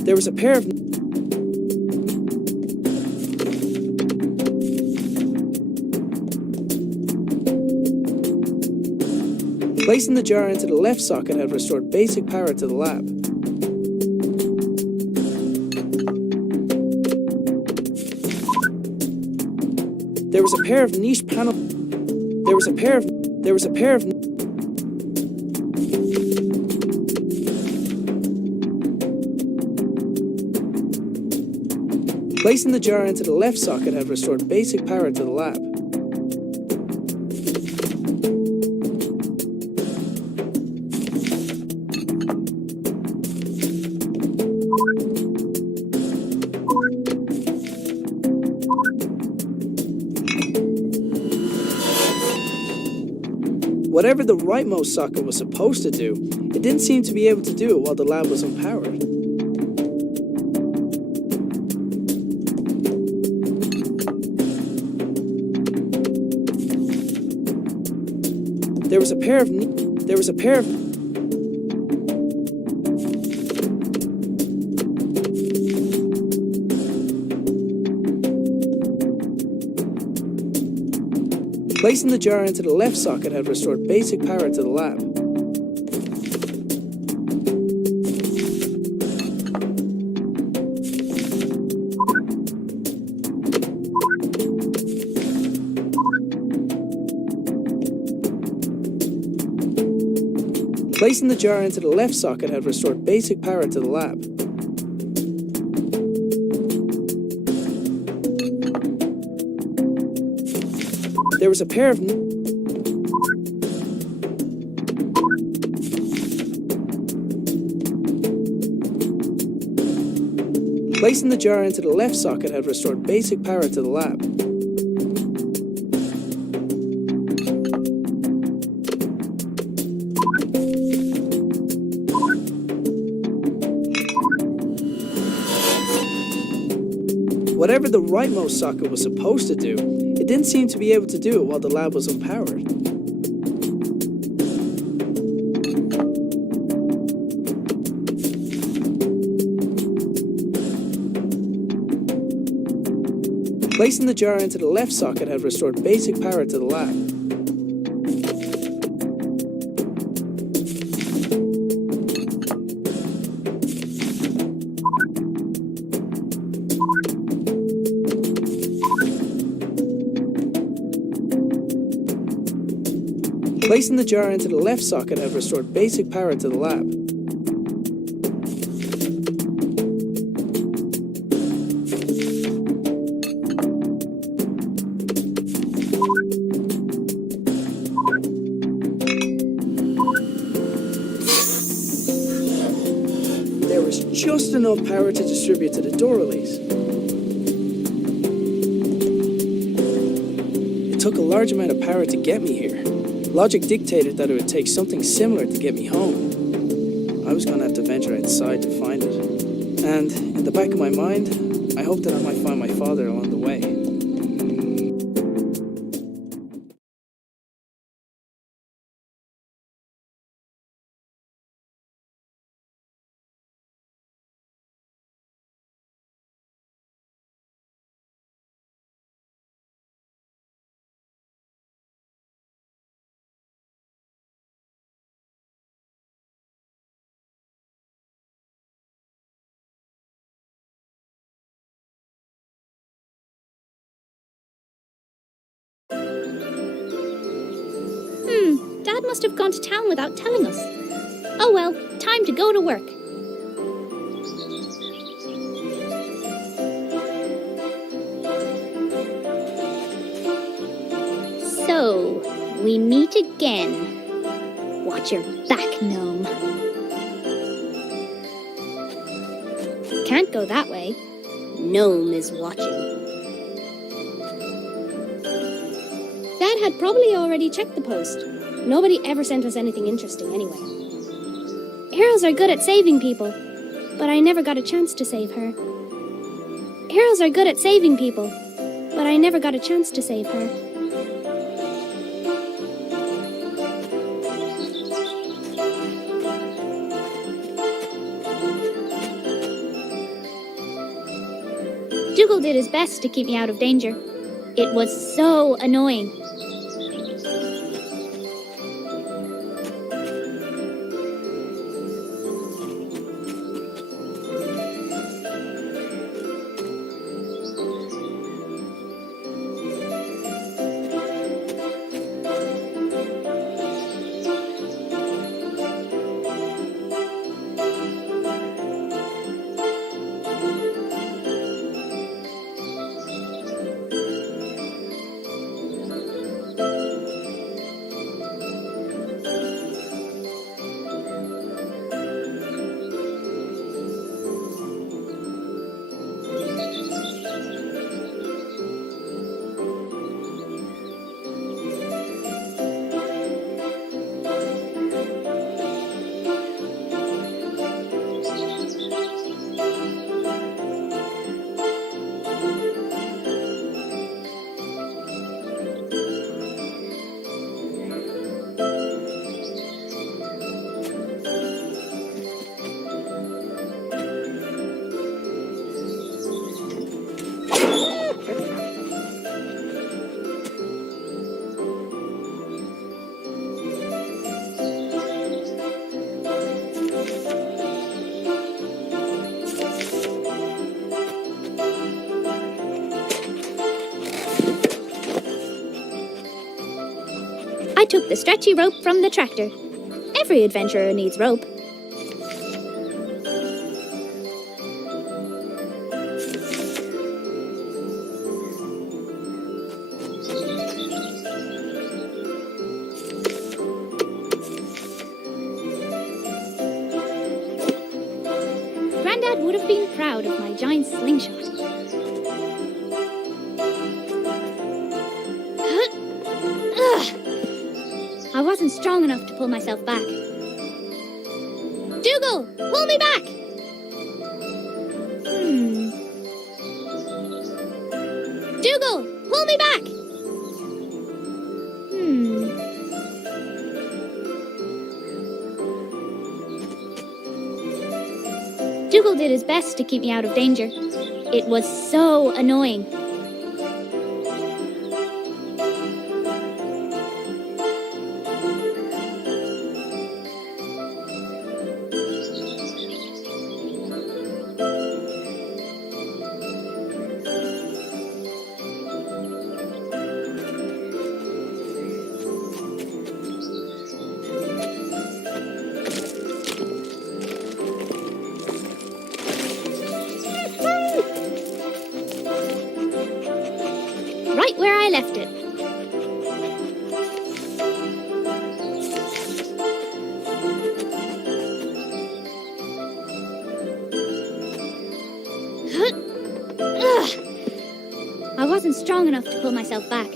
There was a pair of Placing the jar into the left socket had restored basic power to the lab. There was a pair of niche panel. There was a pair of. Placing the jar into the left socket had restored basic power to the lab. Whatever the rightmost socket was supposed to do, it didn't seem to be able to do it while the lab was unpowered. There was a pair of. Placing the jar into the left socket had restored basic power to the lab. Placing the jar into the left socket had restored basic power to the lab. There was a pair of. Placing the jar into the left socket had restored basic power to the lab. Whatever the rightmost socket was supposed to do, it didn't seem to be able to do it while the lab was unpowered. Placing the jar into the left socket had restored basic power to the lab. Placing the jar into the left socket had restored basic power to the lab. There was just enough power to distribute to the door release. It took a large amount of power to get me here. Logic dictated that it would take something similar to get me home. I was going to have to venture outside to find it. And in the back of my mind, I hoped that I might find my father along the way. Dad must have gone to town without telling us. Oh well, time to go to work. So, we meet again. Watch your back, gnome. Can't go that way. Gnome is watching. Dad had probably already checked the post. Nobody ever sent us anything interesting anyway. Heroes are good at saving people, but I never got a chance to save her. Heroes are good at saving people, but I never got a chance to save her. Dougal did his best to keep me out of danger. It was so annoying. I took the stretchy rope from the tractor. Every adventurer needs rope. Grandad would have been proud of my giant slingshot. I wasn't strong enough to pull myself back. Dougal, pull me back! Dougal, pull me back! Dougal did his best to keep me out of danger. It was so annoying. wasn't strong enough to pull myself back.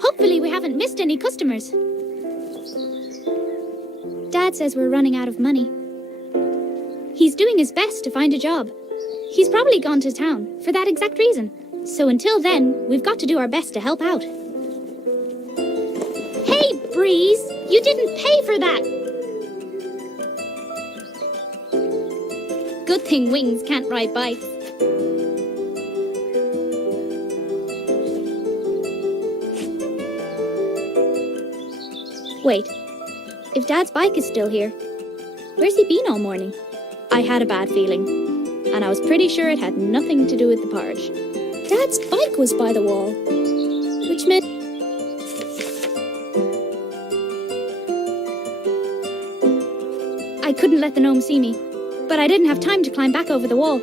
Hopefully we haven't missed any customers. Dad says we're running out of money. He's doing his best to find a job. He's probably gone to town for that exact reason. So until then, we've got to do our best to help out. Hey, Breeze! You didn't pay for that! Good thing Wings can't ride bikes. Wait, if Dad's bike is still here, where's he been all morning? I had a bad feeling, and I was pretty sure it had nothing to do with the porridge. Dad's bike was by the wall, which meant... I couldn't let the gnome see me, but I didn't have time to climb back over the wall.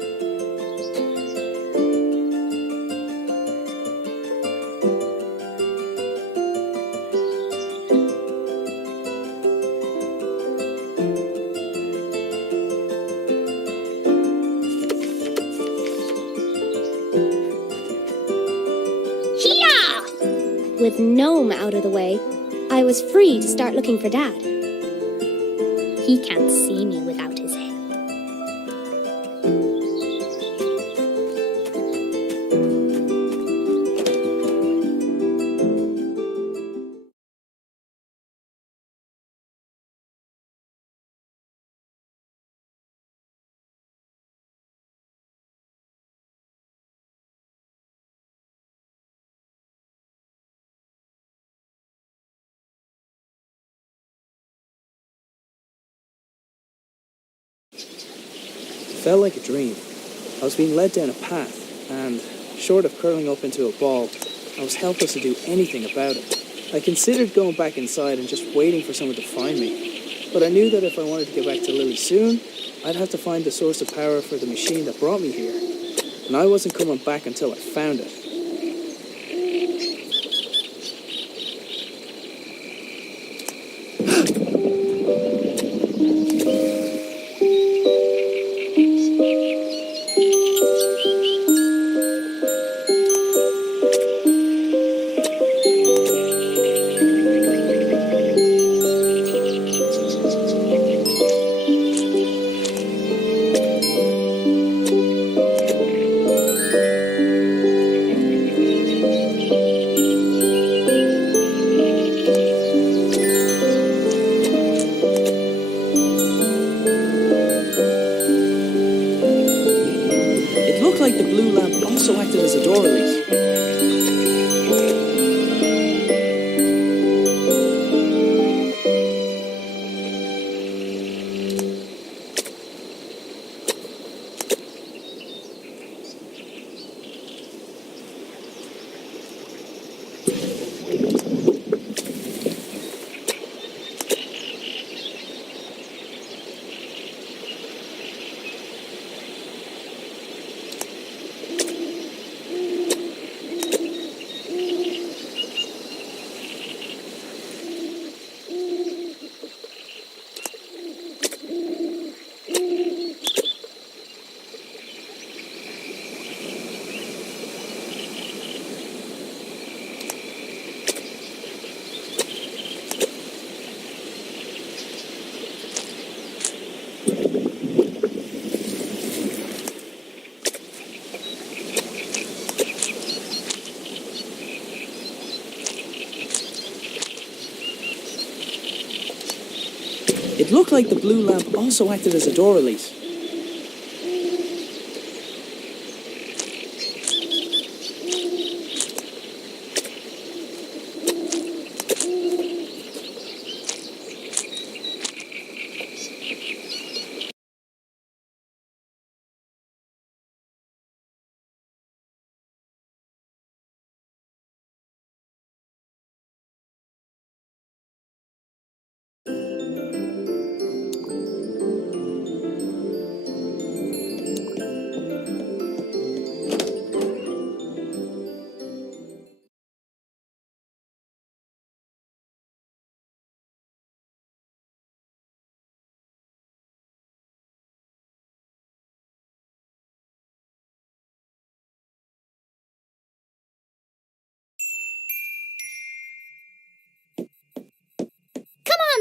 With Gnome out of the way, I was free to start looking for Dad. He can't see me without his head. It felt like a dream. I was being led down a path, and, short of curling up into a ball, I was helpless to do anything about it. I considered going back inside and just waiting for someone to find me, but I knew that if I wanted to get back to Lily soon, I'd have to find the source of power for the machine that brought me here, and I wasn't coming back until I found it. Like the blue lamp also acted as a door release. It looked like the blue lamp also acted as a door release.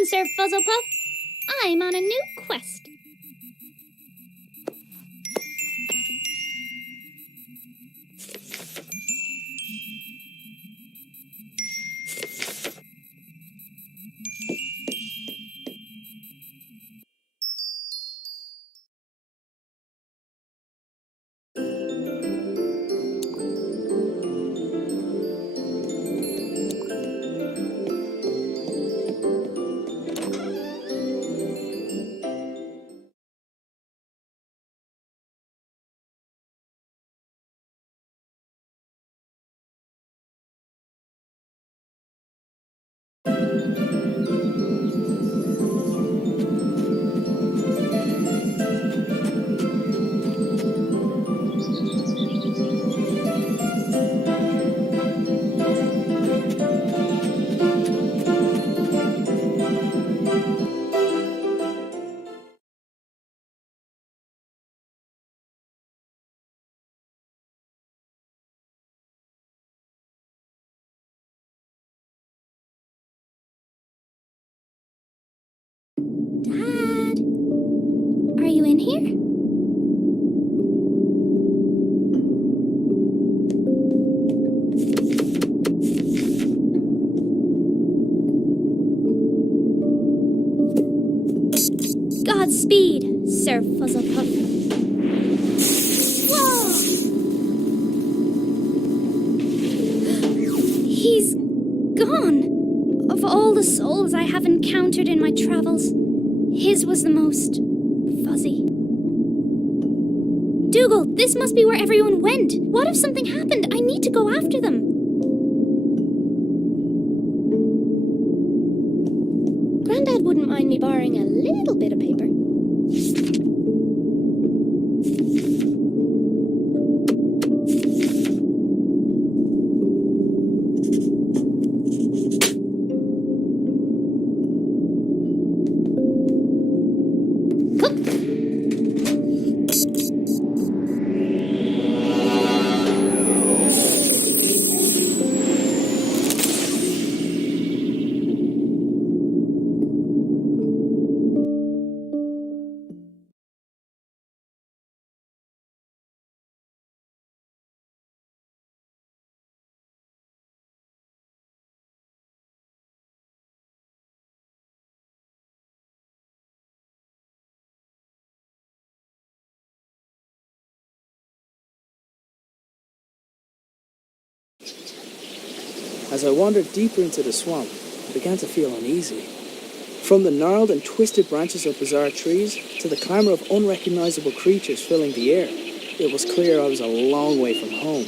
Sir Fuzzlepuff. I'm on a new quest. Dad, are you in here? Godspeed, Sir Fuzzlepuff. Whoa! He's gone. Of all the souls I have encountered in my travels, his was the most fuzzy. Dougal, this must be where everyone went. What if something happened? I need to go after them. Grandad wouldn't mind me borrowing a little bit of paper. As I wandered deeper into the swamp, I began to feel uneasy. From the gnarled and twisted branches of bizarre trees to the clamour of unrecognisable creatures filling the air, it was clear I was a long way from home.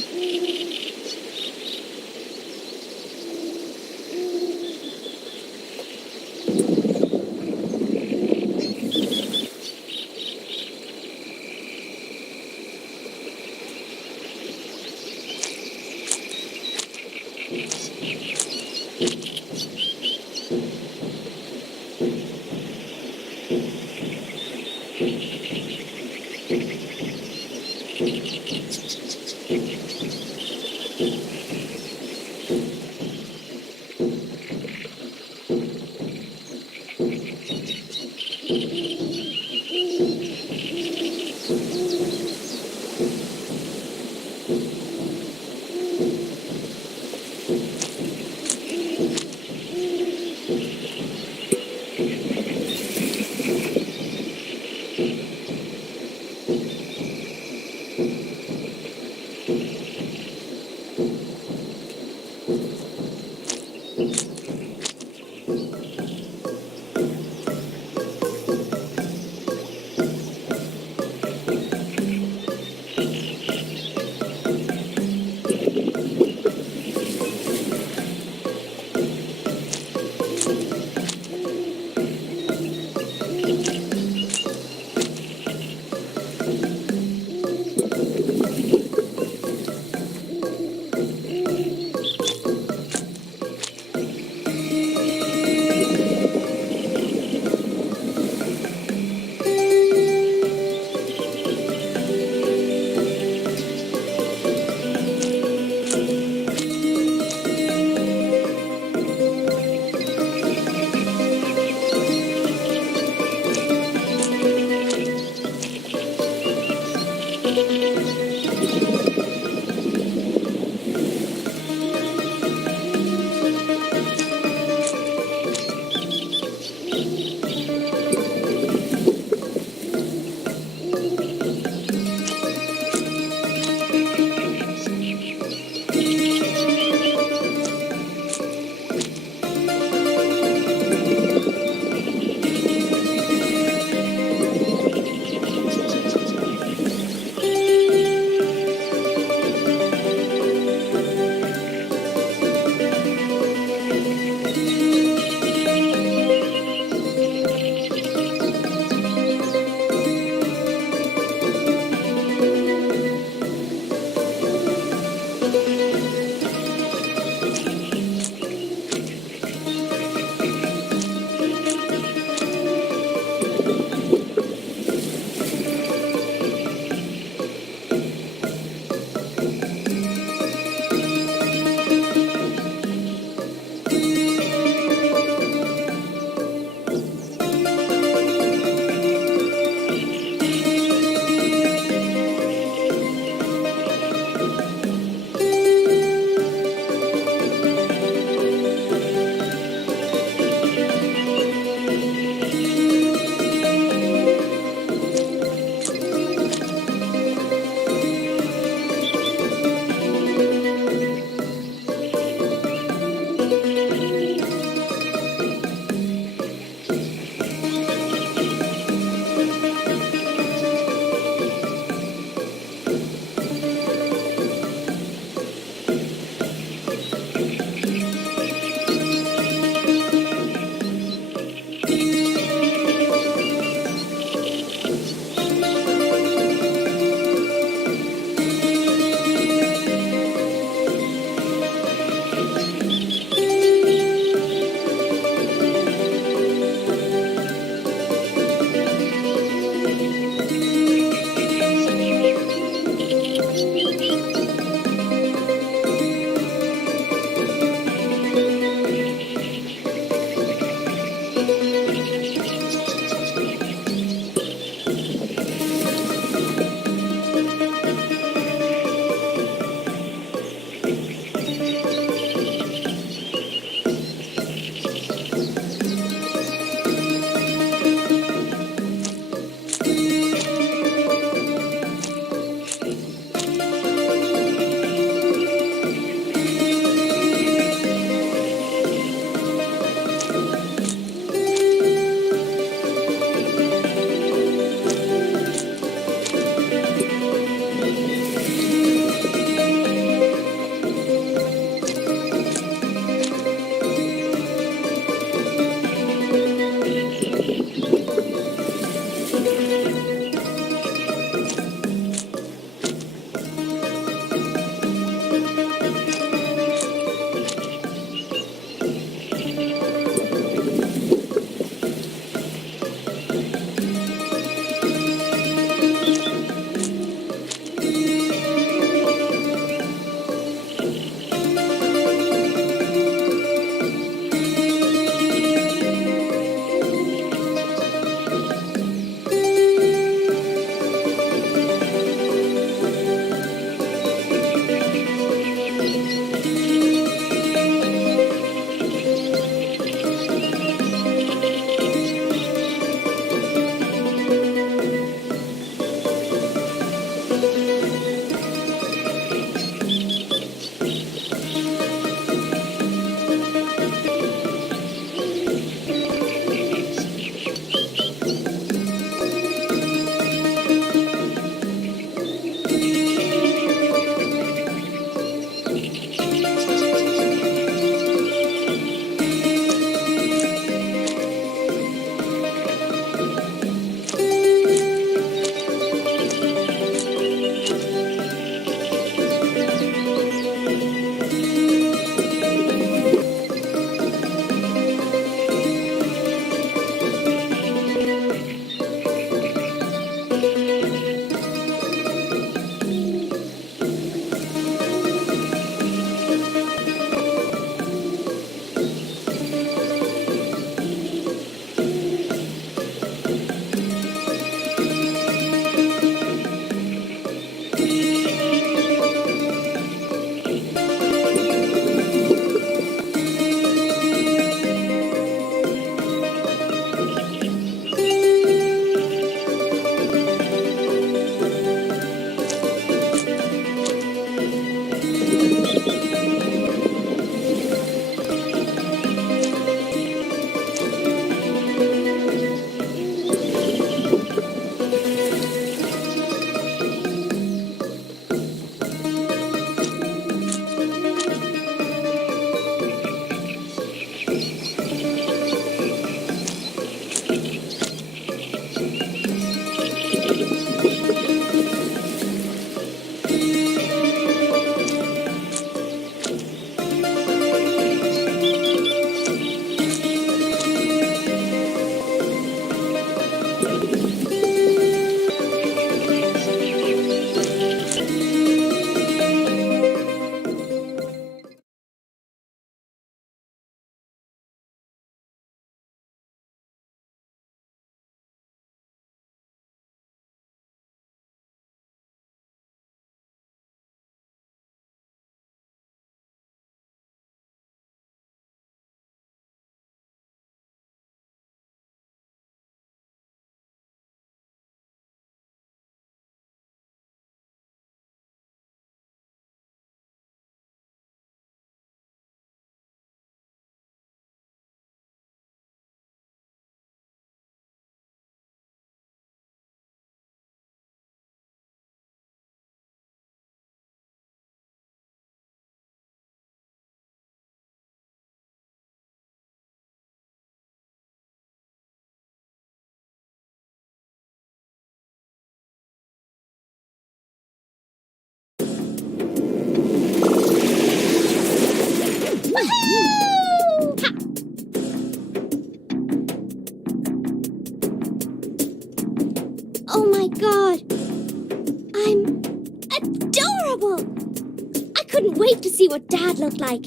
couldn't wait to see what Dad looked like.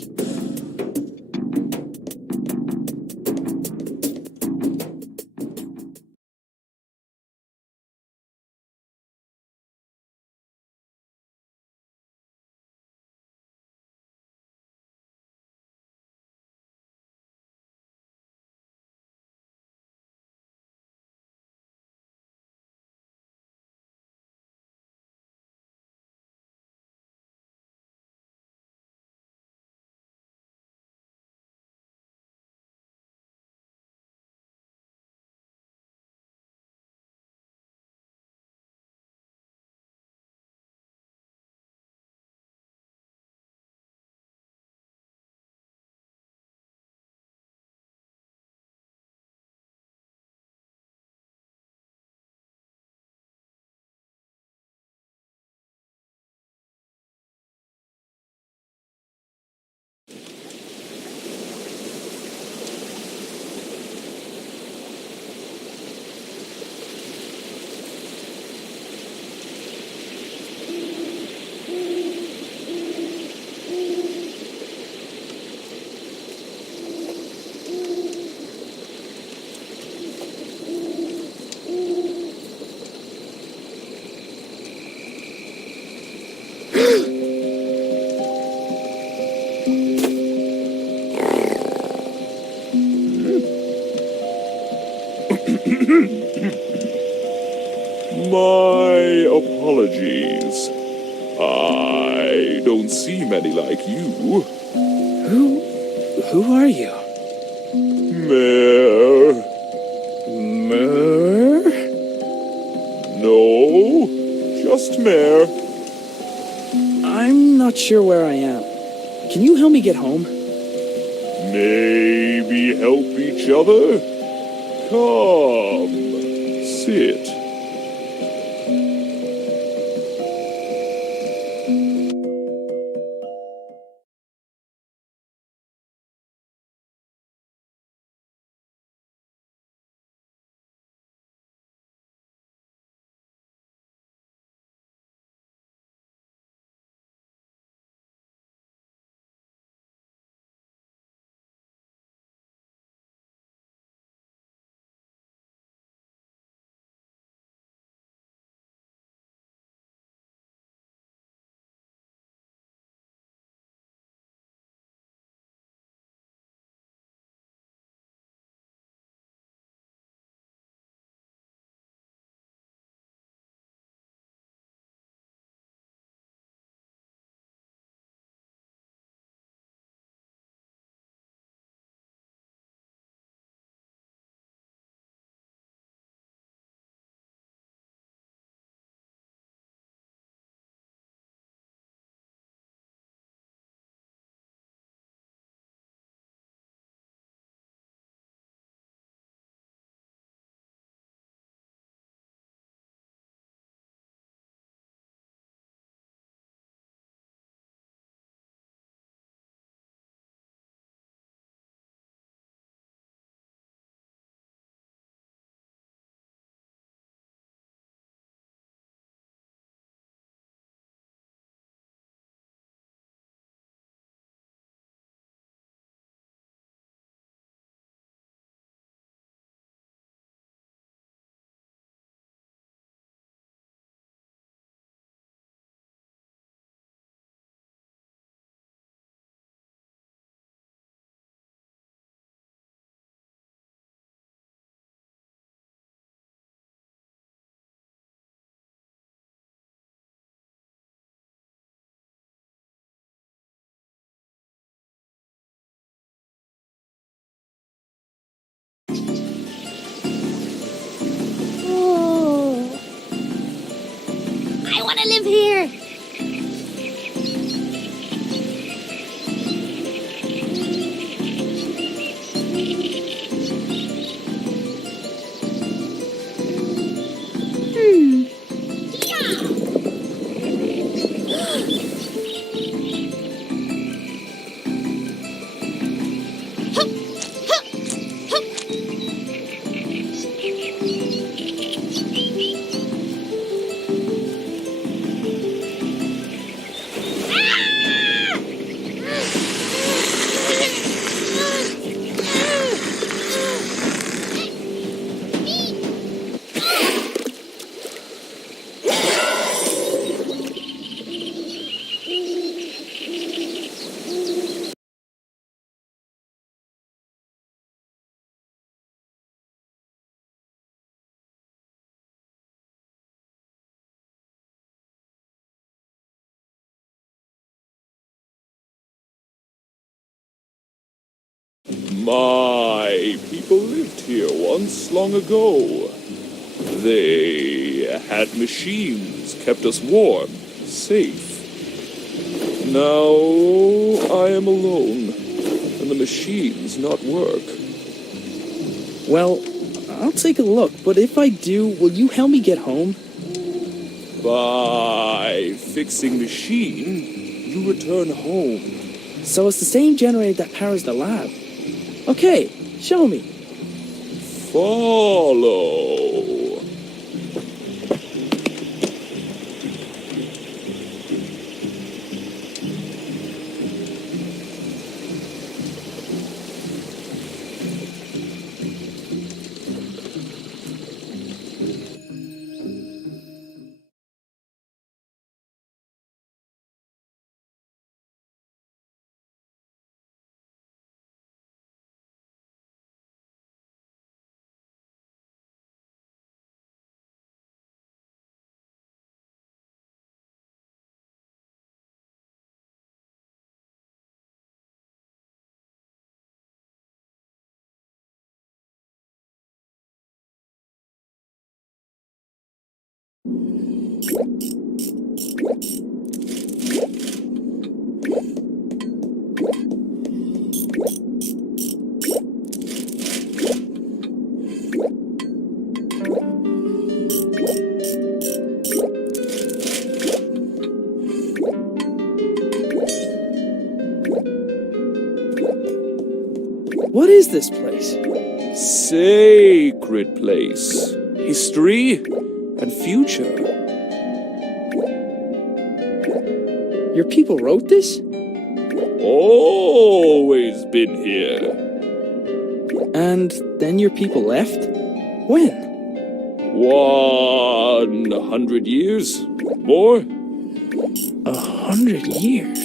My apologies. I don't see many like you. Who are you? Mare. Mer? No, just Mare. I'm not sure where I am. Can you help me get home? Maybe help each other? Come, sit. My people lived here once long ago. They had machines, kept us warm, safe. Now I am alone, and the machines not work. Well, I'll take a look, but if I do, will you help me get home? By fixing machine, you return home. So it's the same generator that powers the lab. Okay, show me. Follow. What is this place? Sacred place. History and future. Your people wrote this? Always been here. And then your people left? When? 100 years? More? 100 years?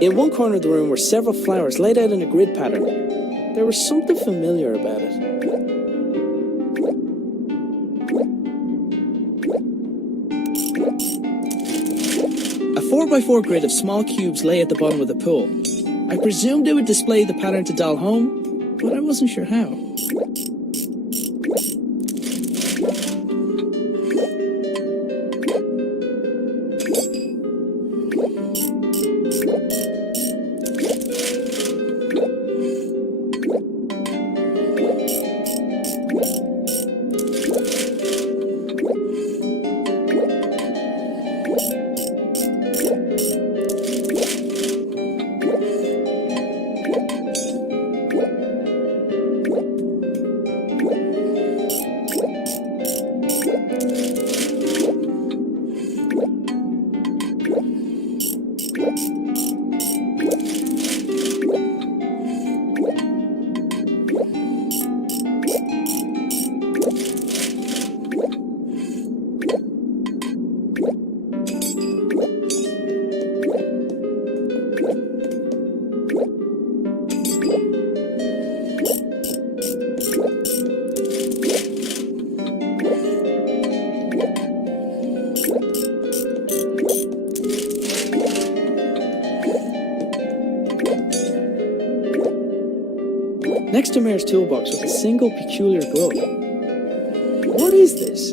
In one corner of the room were several flowers laid out in a grid pattern. There was something familiar about it. A 4x4 grid of small cubes lay at the bottom of the pool. I presumed it would display the pattern to Doll Home, but I wasn't sure how. Next to Mare's toolbox was a single peculiar glove. What is this?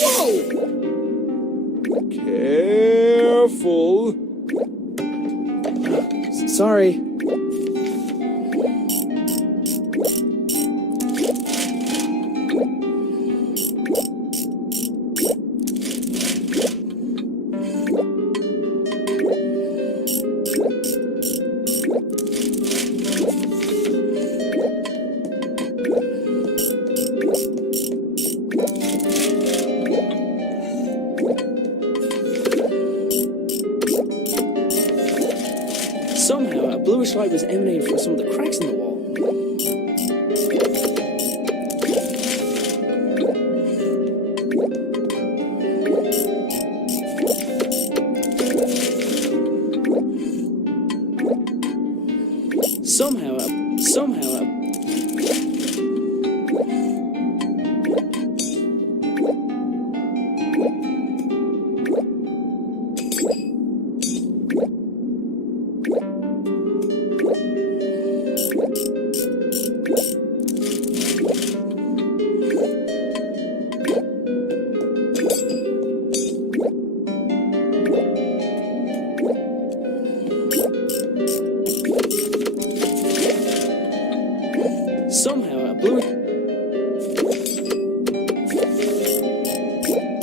Whoa! Careful. Sorry. Somehow, a bluish light was emanating from some of the cracks in the wall.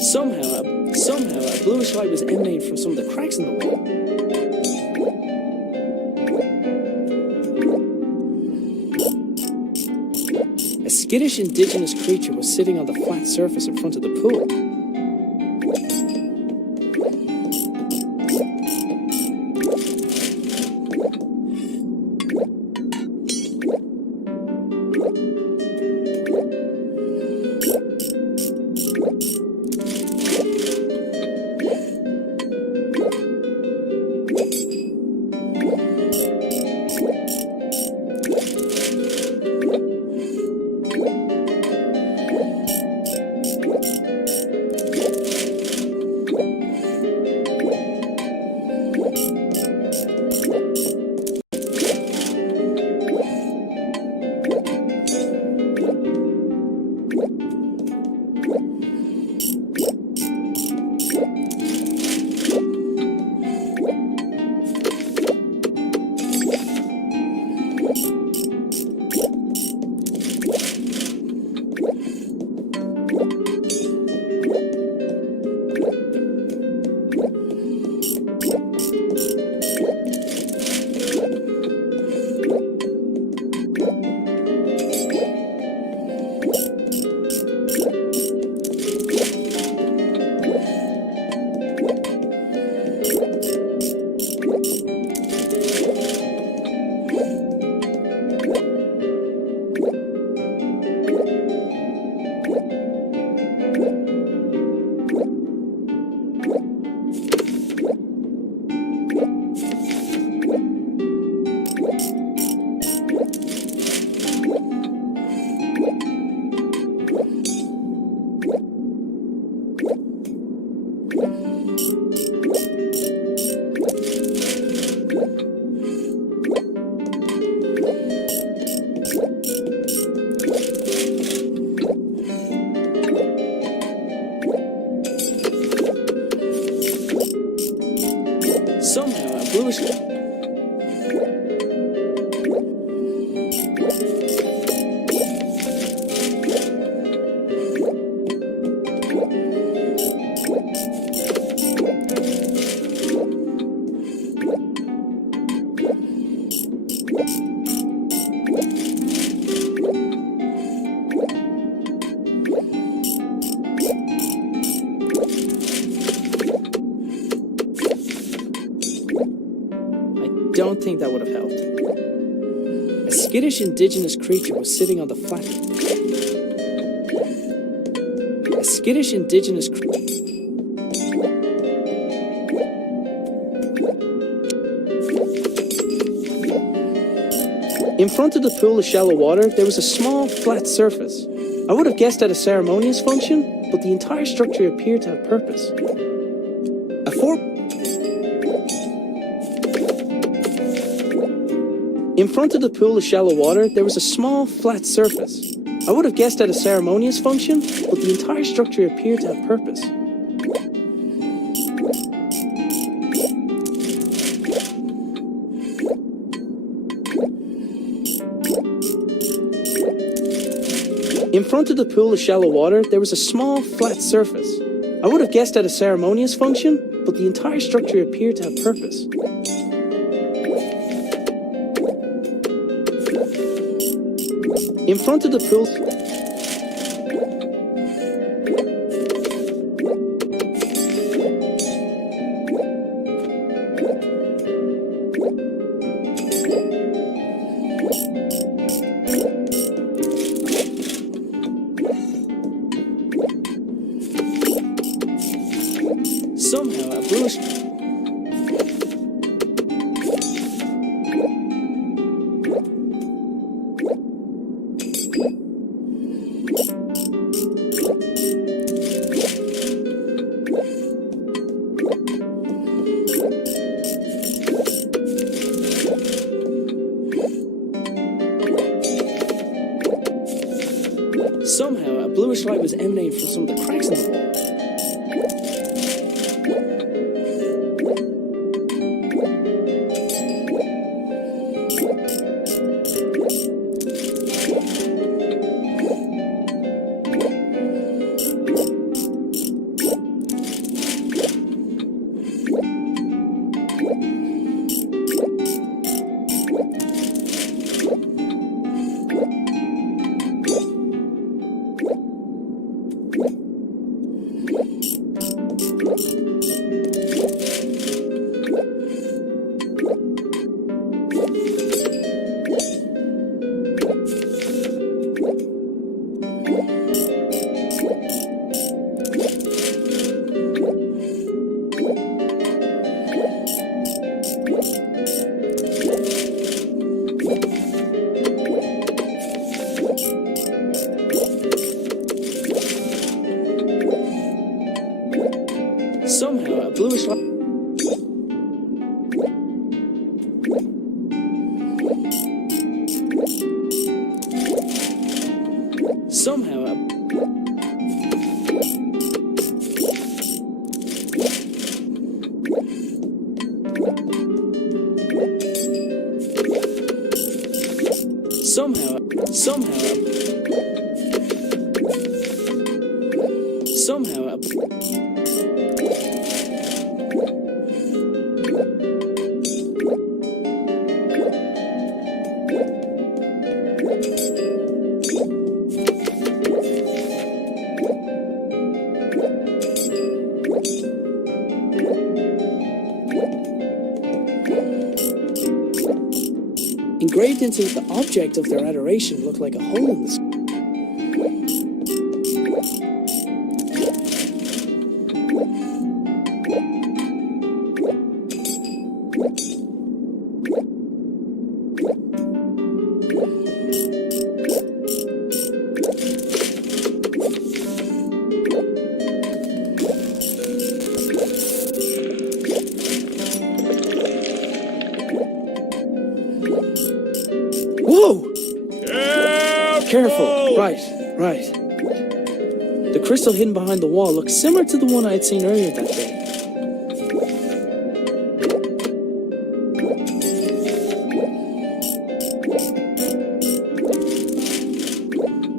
Somehow, a bluish light was emanating from some of the cracks in the wall. A skittish indigenous creature was sitting on the flat surface in front of the pool. Somehow, a bluish... I don't think that would have helped. A skittish indigenous creature was sitting on the flat. A skittish indigenous creature. In front of the pool of shallow water, there was a small, flat surface. I would have guessed at a ceremonious function, but the entire structure appeared to have purpose. A In front of the pool of shallow water, there was a small, flat surface. I would have guessed at a ceremonious function, but the entire structure appeared to have purpose. In front of the pool of shallow water, there was a small, flat surface. I would have guessed at a ceremonious function, but the entire structure appeared to have purpose. In front of the pool... Somehow, a bluish... Somehow, a bluish light was emanating from some of the cracks in the wall. Somehow, a bluish light... Somehow, a... Somehow, engraved into the object of their adoration looked like a hole in the sky. Whoa! Careful! Right. The crystal hidden behind the wall looked similar to the one I had seen earlier that day.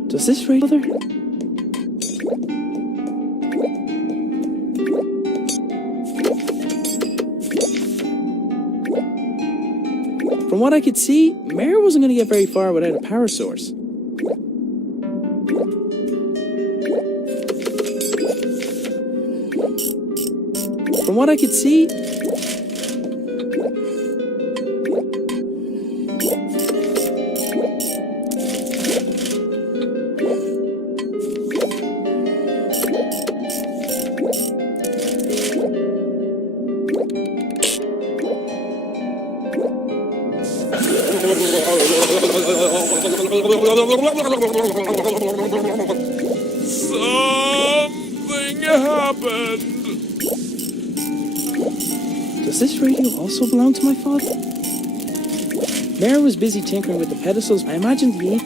Does this ring other? From what I could see, Mare wasn't going to get very far without a power source. From what I could see... Something happened. Does this radio also belong to my father? Mare was busy tinkering with the pedestals. I imagined the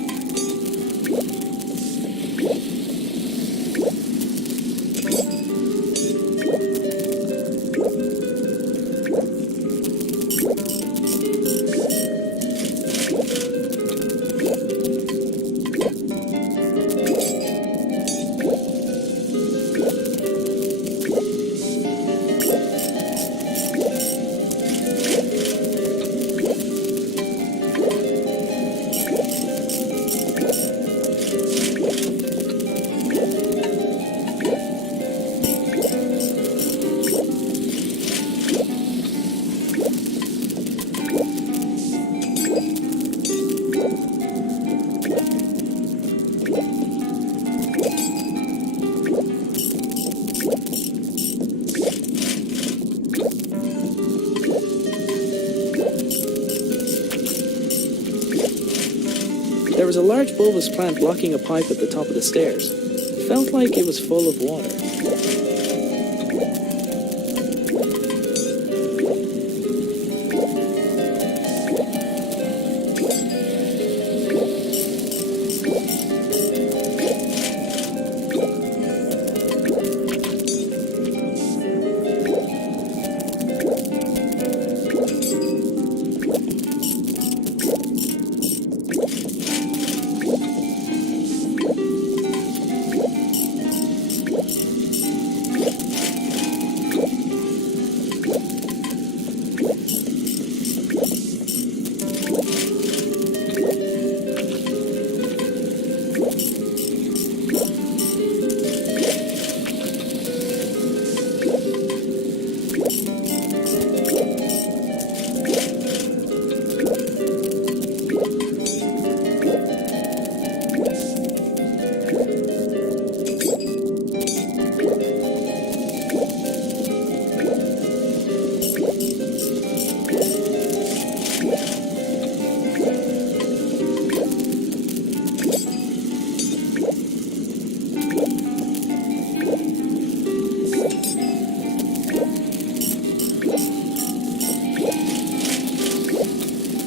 There was a large bulbous plant blocking a pipe at the top of the stairs. It felt like it was full of water.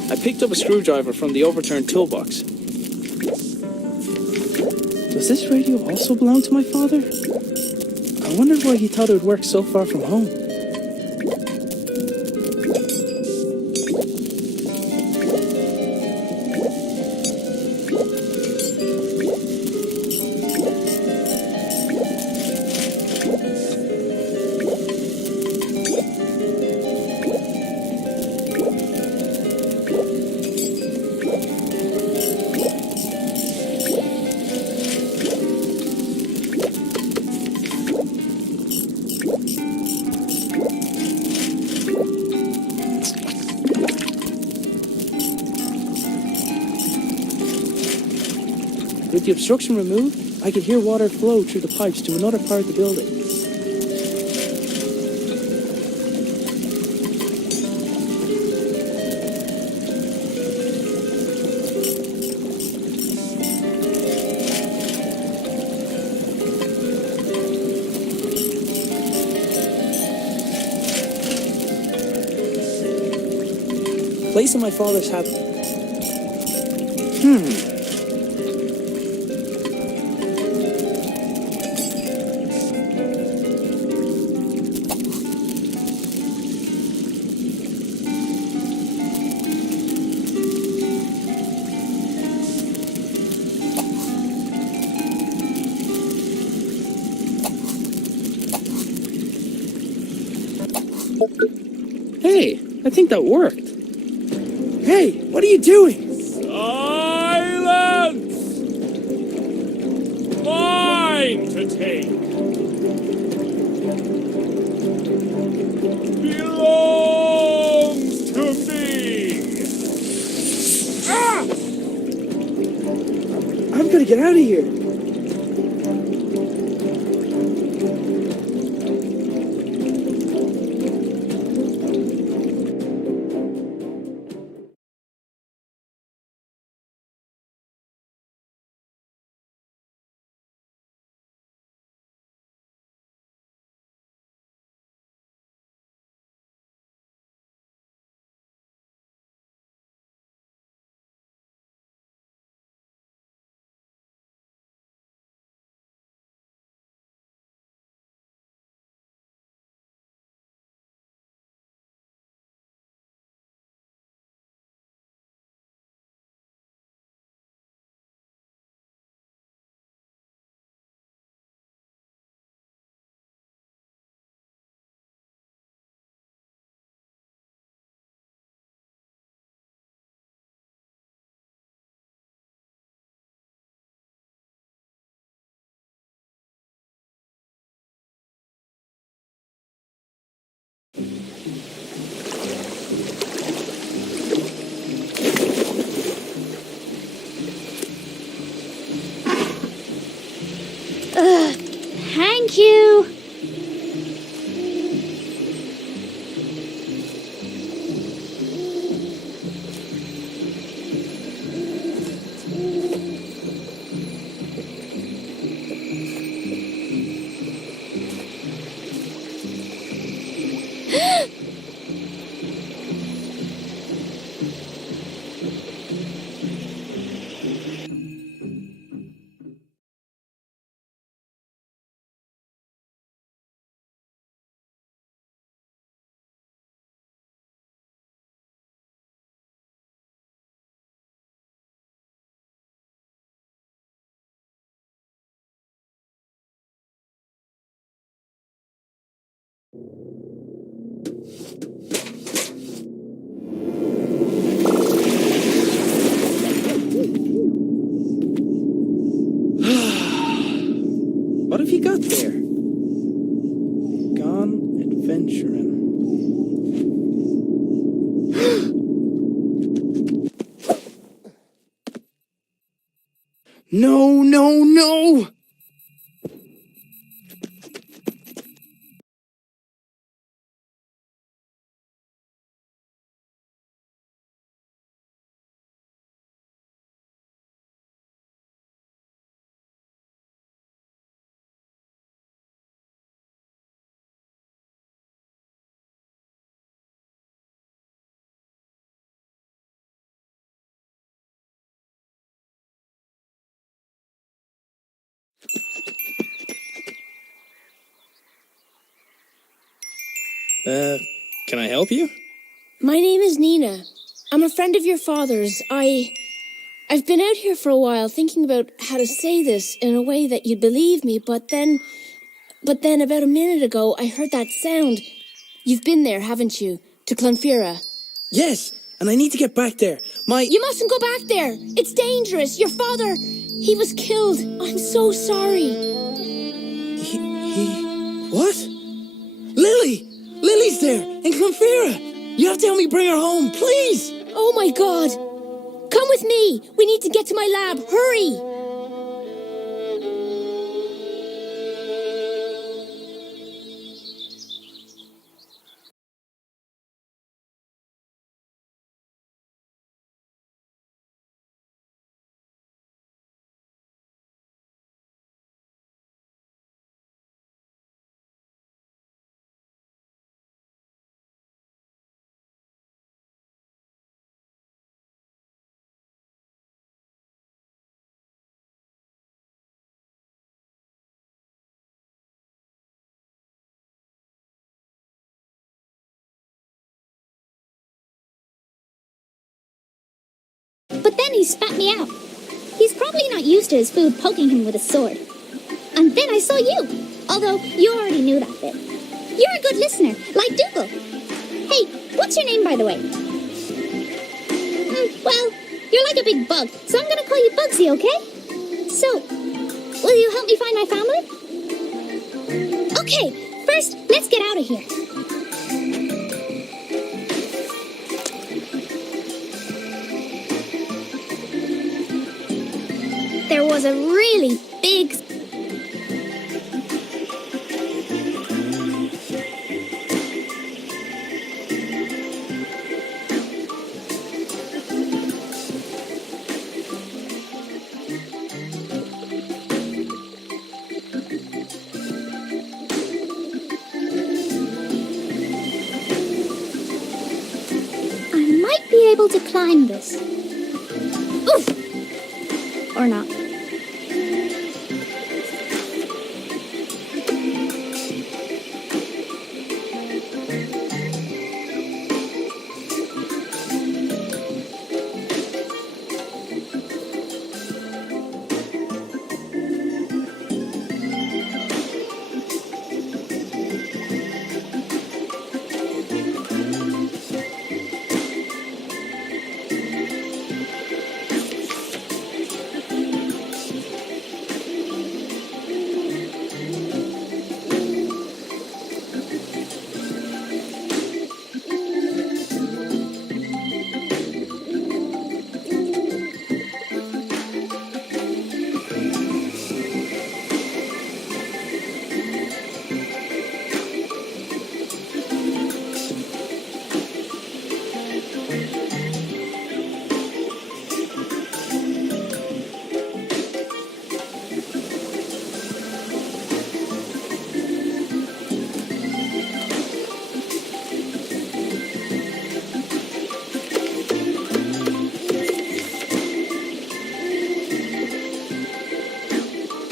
I picked up a screwdriver from the overturned toolbox. Does this radio also belong to my father? I wondered why he thought it would work so far from home. With the obstruction removed, I could hear water flow through the pipes to another part of the building. Placing my father's hat. Hey, I think that worked. Hey, what are you doing? Silence! Mine to take. Belongs to me. Ah! I've got to get out of here. Thank you. What have you got there? Gone adventuring. No, no, no! Can I help you? My name is Nina. I'm a friend of your father's. I've been out here for a while thinking about how to say this in a way that you'd believe me, but then about a minute ago I heard that sound. You've been there, haven't you? To Clonfera. Yes, and I need to get back there. You mustn't go back there. It's dangerous. Your father, he was killed. I'm so sorry. What? Lily! Lily's there, in Clonfera! You have to help me bring her home, please! Oh my God! Come with me! We need to get to my lab! Hurry! But then he spat me out. He's probably not used to his food poking him with a sword. And then I saw you, although you already knew that bit. You're a good listener, like Dougal. Hey, what's your name, by the way? Well, you're like a big bug, so I'm going to call you Bugsy, okay? So, will you help me find my family? Okay, first, let's get out of here. There was a really big... I might be able to climb this. Oof! Or not.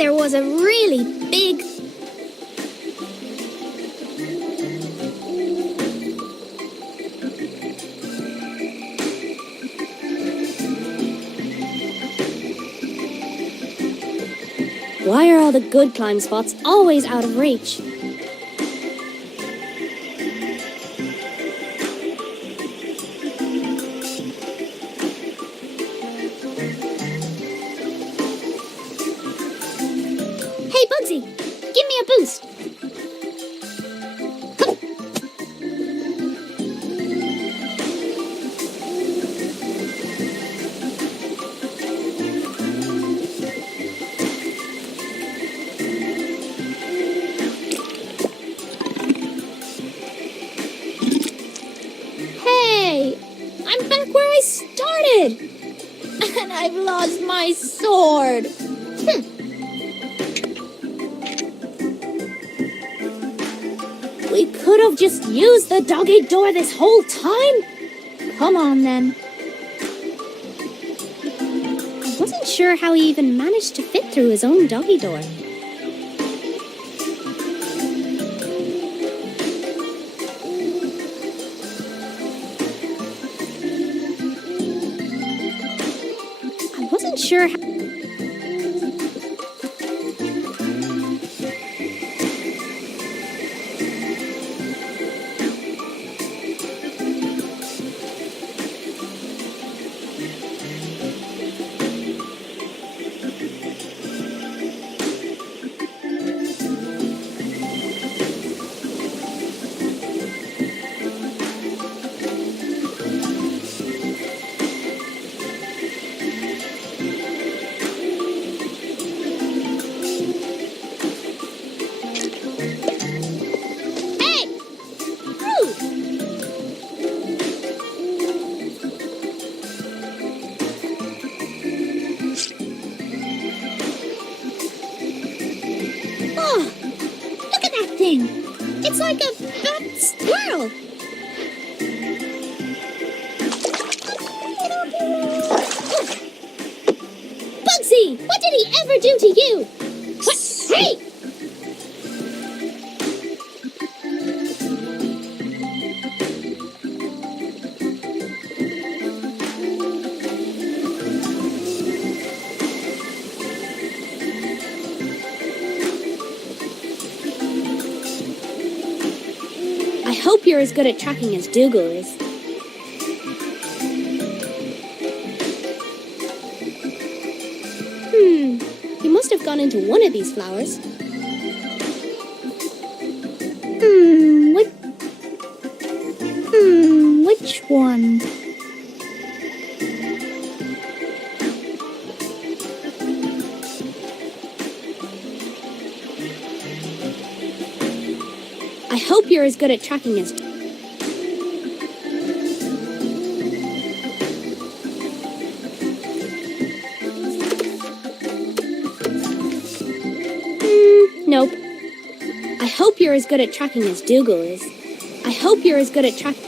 there was a really big... Why are all the good climb spots always out of reach? Hey, Bugsy! Give me a boost! Hey! I'm back where I started! And I've lost my sword! We could have just used the dog-eat door this whole time? Come on, then. I wasn't sure how he even managed to fit through his own doggy door. I wasn't sure how... It's like a fat squirrel. Bugsy, what did he ever do to you? What? Hey! I hope you're as good at tracking as Dougal is. He must have gone into one of these flowers. Which one? I hope you're as good at tracking as... Nope. I hope you're as good at tracking as Dougal is. I hope you're as good at tracking...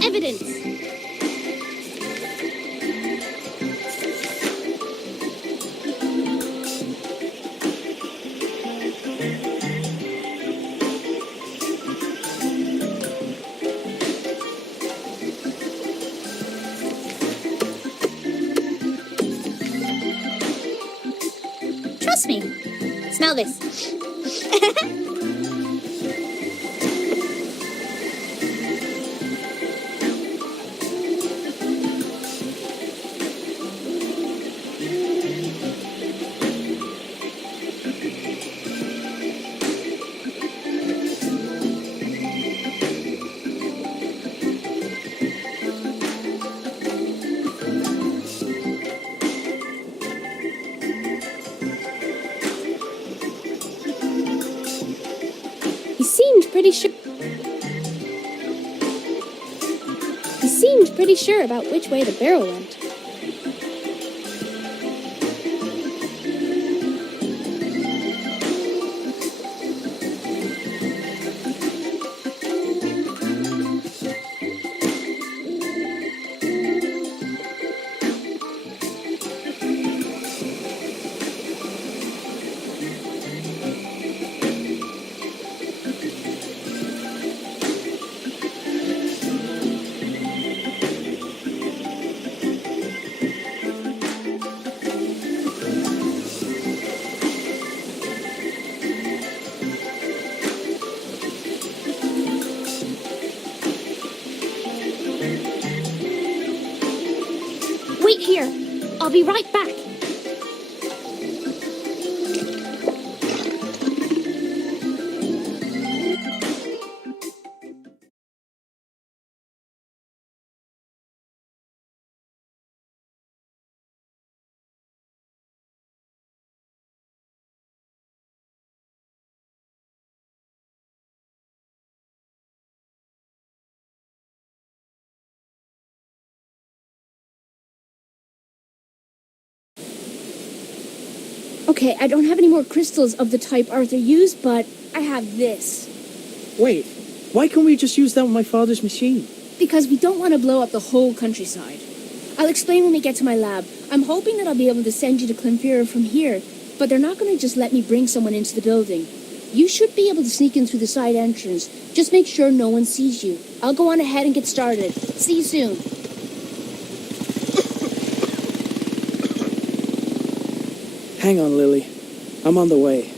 Evidence! Trust me. Smell this. seemed pretty sure. He seemed pretty sure about which way the barrel went. Wait here. I'll be right back. Okay, I don't have any more crystals of the type Arthur used, but I have this. Wait, why can't we just use that with my father's machine? Because we don't want to blow up the whole countryside. I'll explain when we get to my lab. I'm hoping that I'll be able to send you to Clonfera from here, but they're not going to just let me bring someone into the building. You should be able to sneak in through the side entrance. Just make sure no one sees you. I'll go on ahead and get started. See you soon. Hang on, Lily. I'm on the way.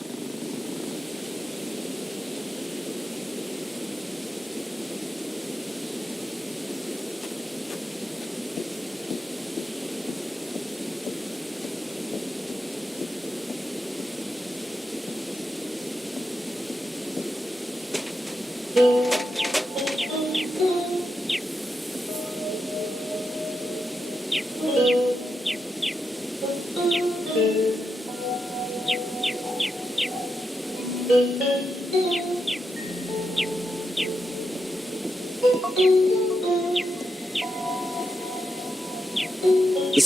The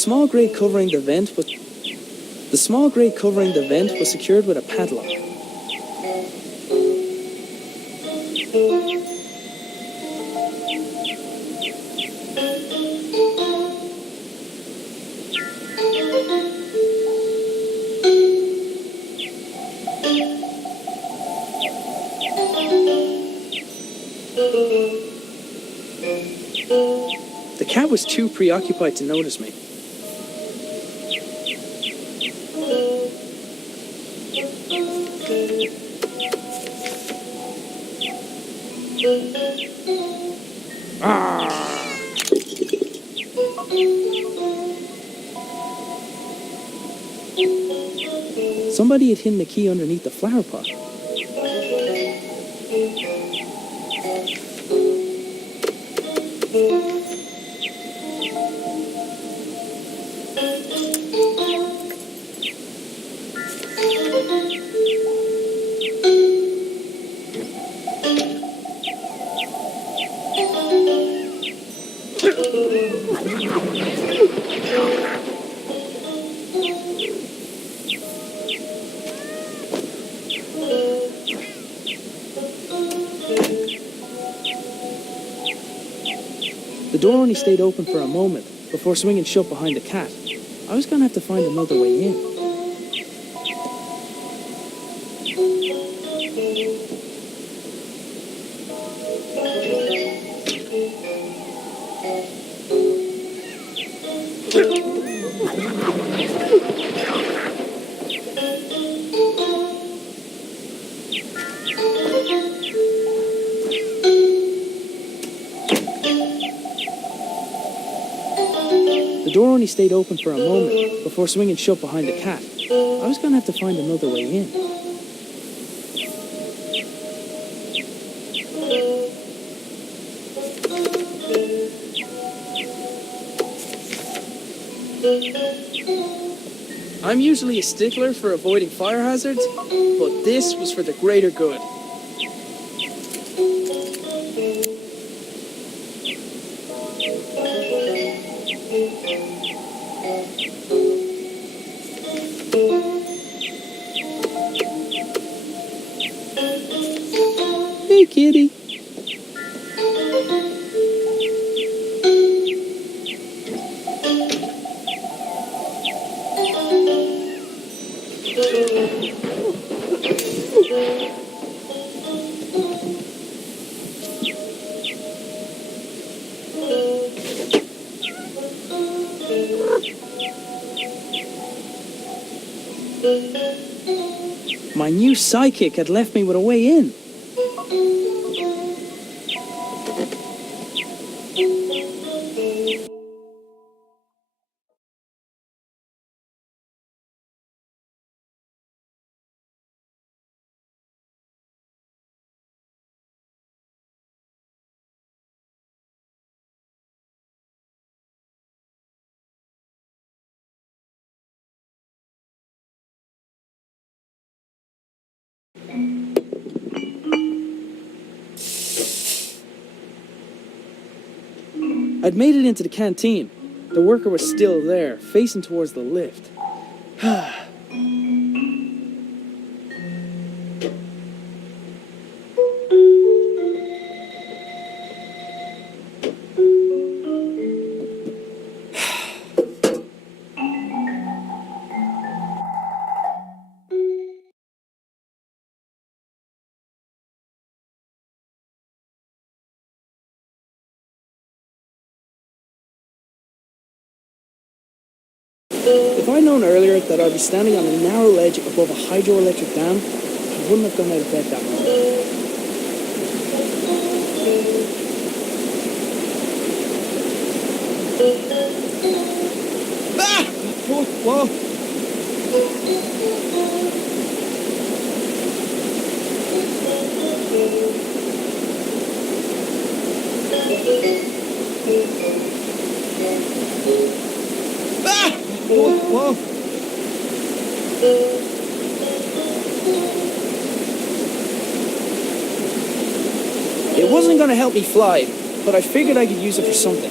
small grate covering the vent was secured with a padlock. The cat was too preoccupied to notice me. Somebody had hidden the key underneath the flower pot. The door only stayed open for a moment before swinging shut behind the cat. I was going to have to find another way in. The door only stayed open for a moment before swinging shut behind the cat. I was going to have to find another way in. I'm usually a stickler for avoiding fire hazards, but this was for the greater good. Hey, kitty. My new psychic had left me with a way in. I'd made it into the canteen. The worker was still there, facing towards the lift. If I'd known earlier that I'd be standing on a narrow ledge above a hydroelectric dam, I wouldn't have gone out of bed that morning. Ah! Whoa! Ah! Whoa! It wasn't going to help me fly, but I figured I could use it for something.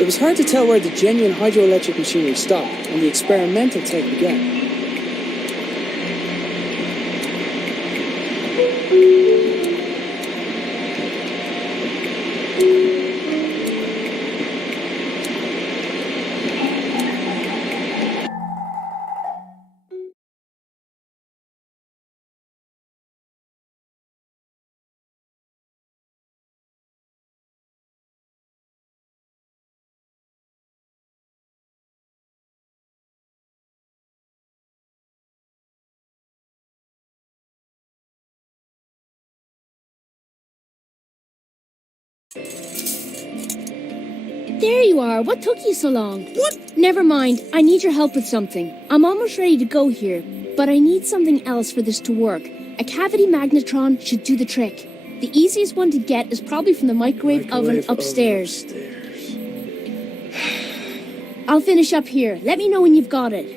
It was hard to tell where the genuine hydroelectric machinery stopped and the experimental tech began. There you are. What took you so long? What? Never mind. I need your help with something. I'm almost ready to go here, but I need something else for this to work. A cavity magnetron should do the trick. The easiest one to get is probably from the microwave oven upstairs. I'll finish up here. Let me know when you've got it.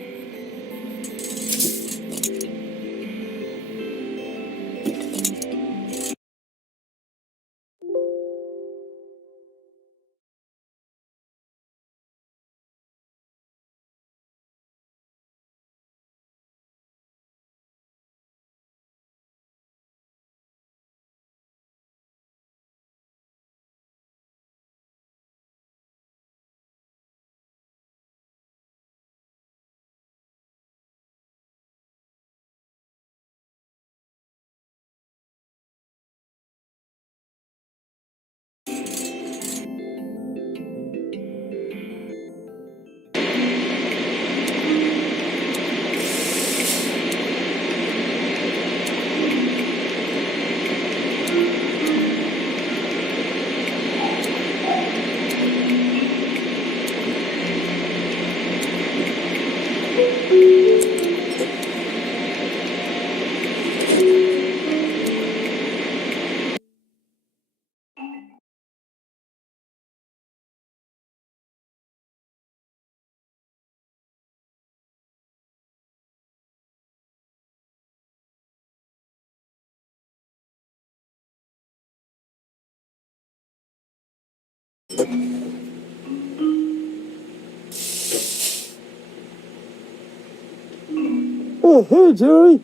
Oh, hey, Jerry.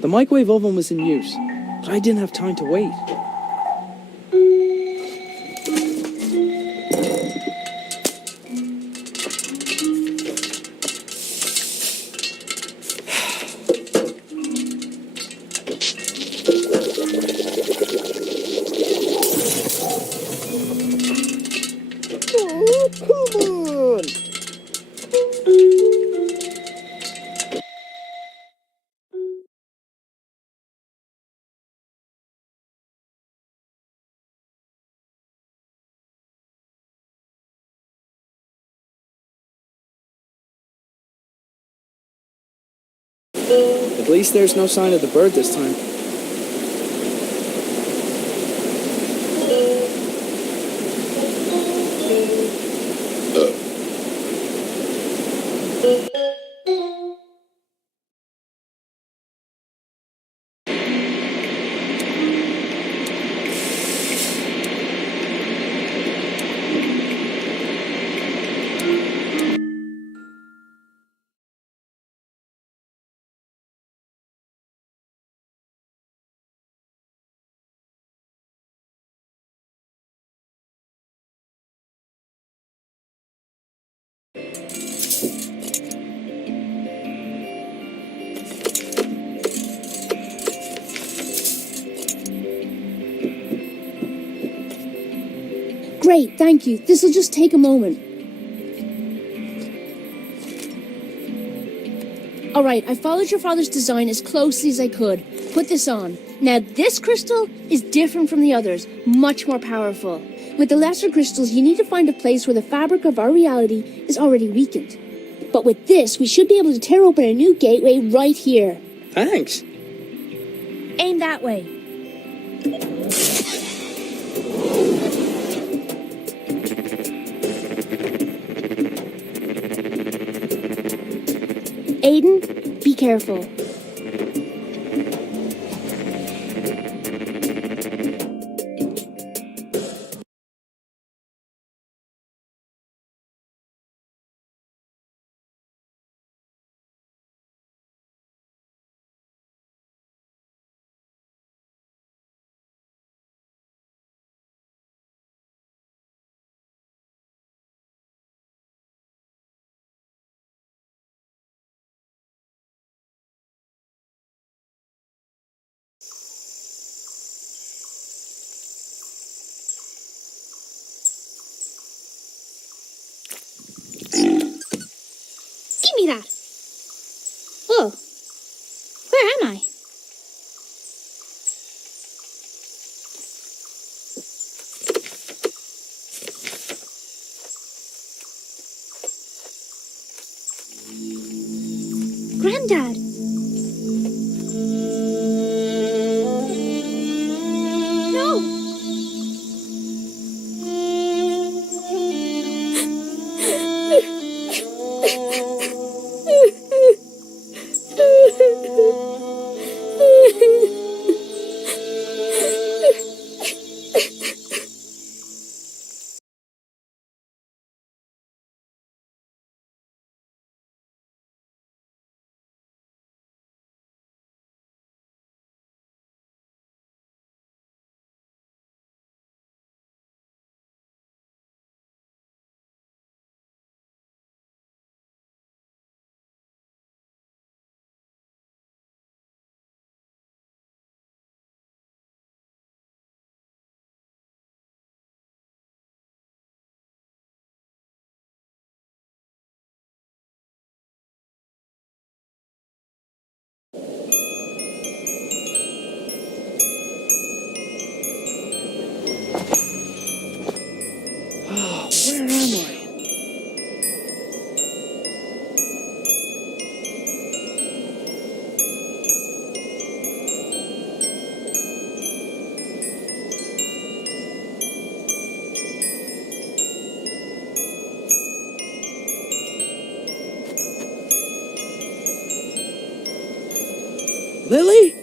The microwave oven was in use, but I didn't have time to wait. Oh, come on! At least there's no sign of the bird this time. Great, thank you. This'll just take a moment. Alright, I followed your father's design as closely as I could. Put this on. Now, this crystal is different from the others, much more powerful. With the lesser crystals, you need to find a place where the fabric of our reality is already weakened. But with this, we should be able to tear open a new gateway right here. Thanks. Aim that way. Aiden, be careful. Give me that. Oh, where am I? Granddad. Lily?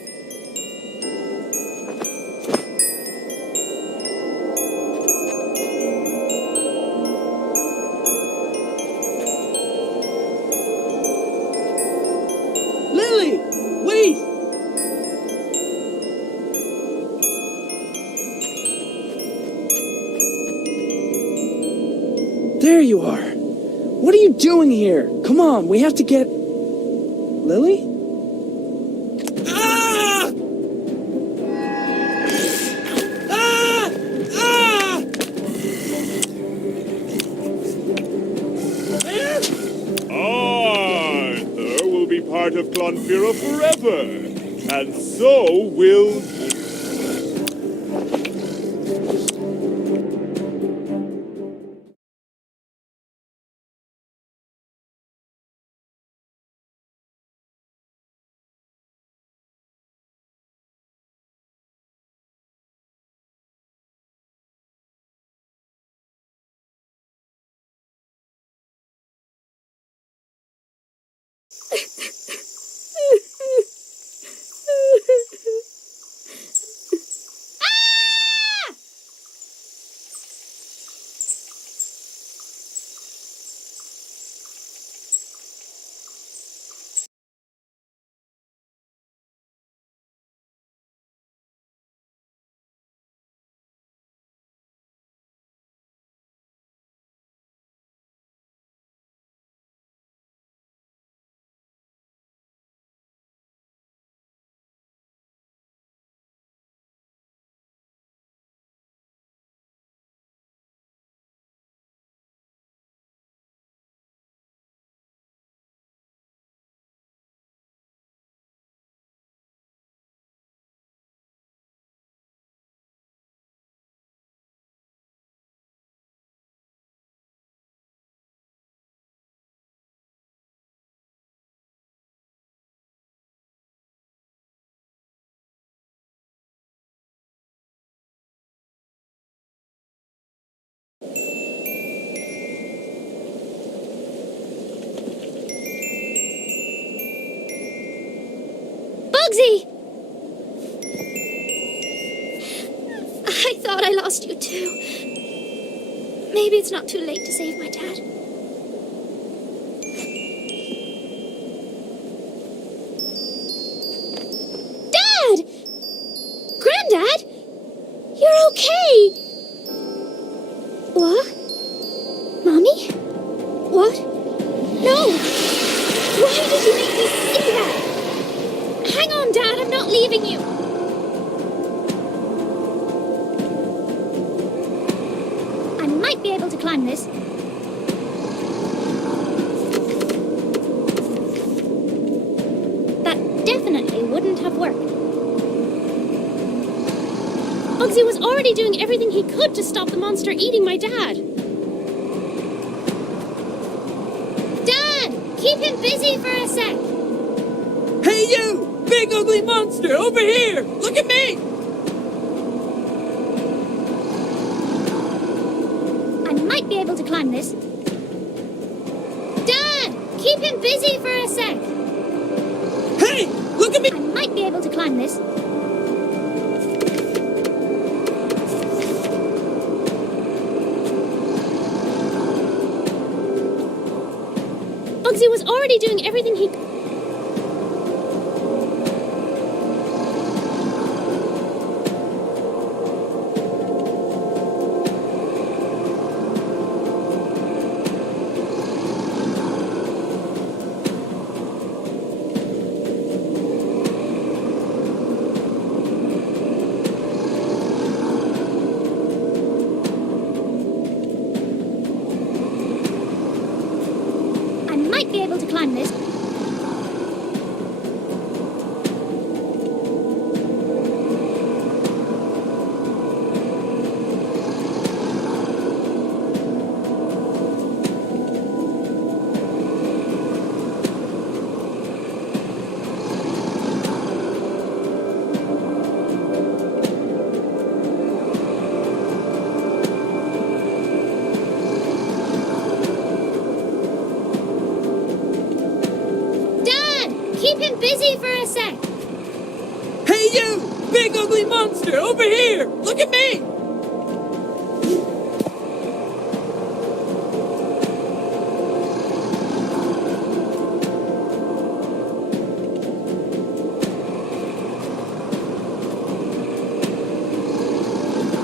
Lily! Wait! There you are. What are you doing here? Come on, we have to get... Lily? Ah! Ah! Ah! Arthur will be part of Clonfera forever, and so will... Bugsy! I thought I lost you too. Maybe it's not too late to save my dad. Dad! Granddad! You're okay! What? Mommy? What? No! Why did you make me see that? Hang on, Dad, I'm not leaving you. I might be able to climb this. That definitely wouldn't have worked. Bugsy was already doing everything he could to stop the monster eating my dad. Dad, keep him busy for a sec. Hey, you! Big ugly monster! Over here! Look at me! I might be able to climb this. Dad, keep him busy for a sec. Hey! Look at me! I might be able to climb this. Bugsy was already doing everything he could. Be able to climb this. Keep him busy for a sec. You! Big ugly monster! Over here! Look at me!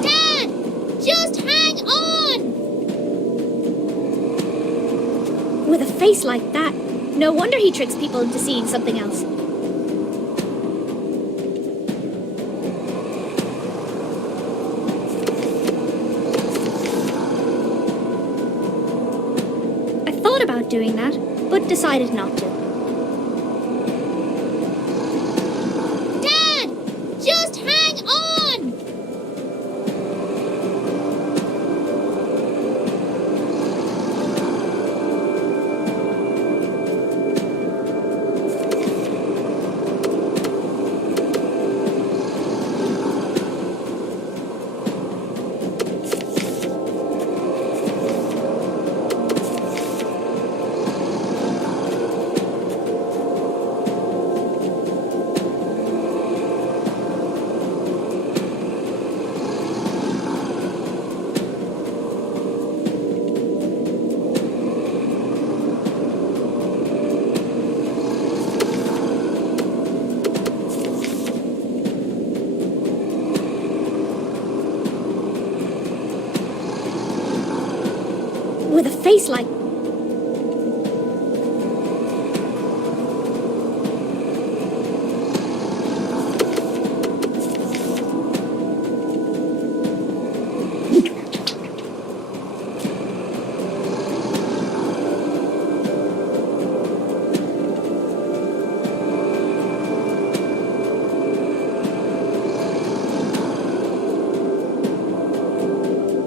Dad! Just hang on! With a face like that, no wonder he tricks people into seeing something else. I thought about doing that, but decided not to. Dad! Just hang on! With a face like...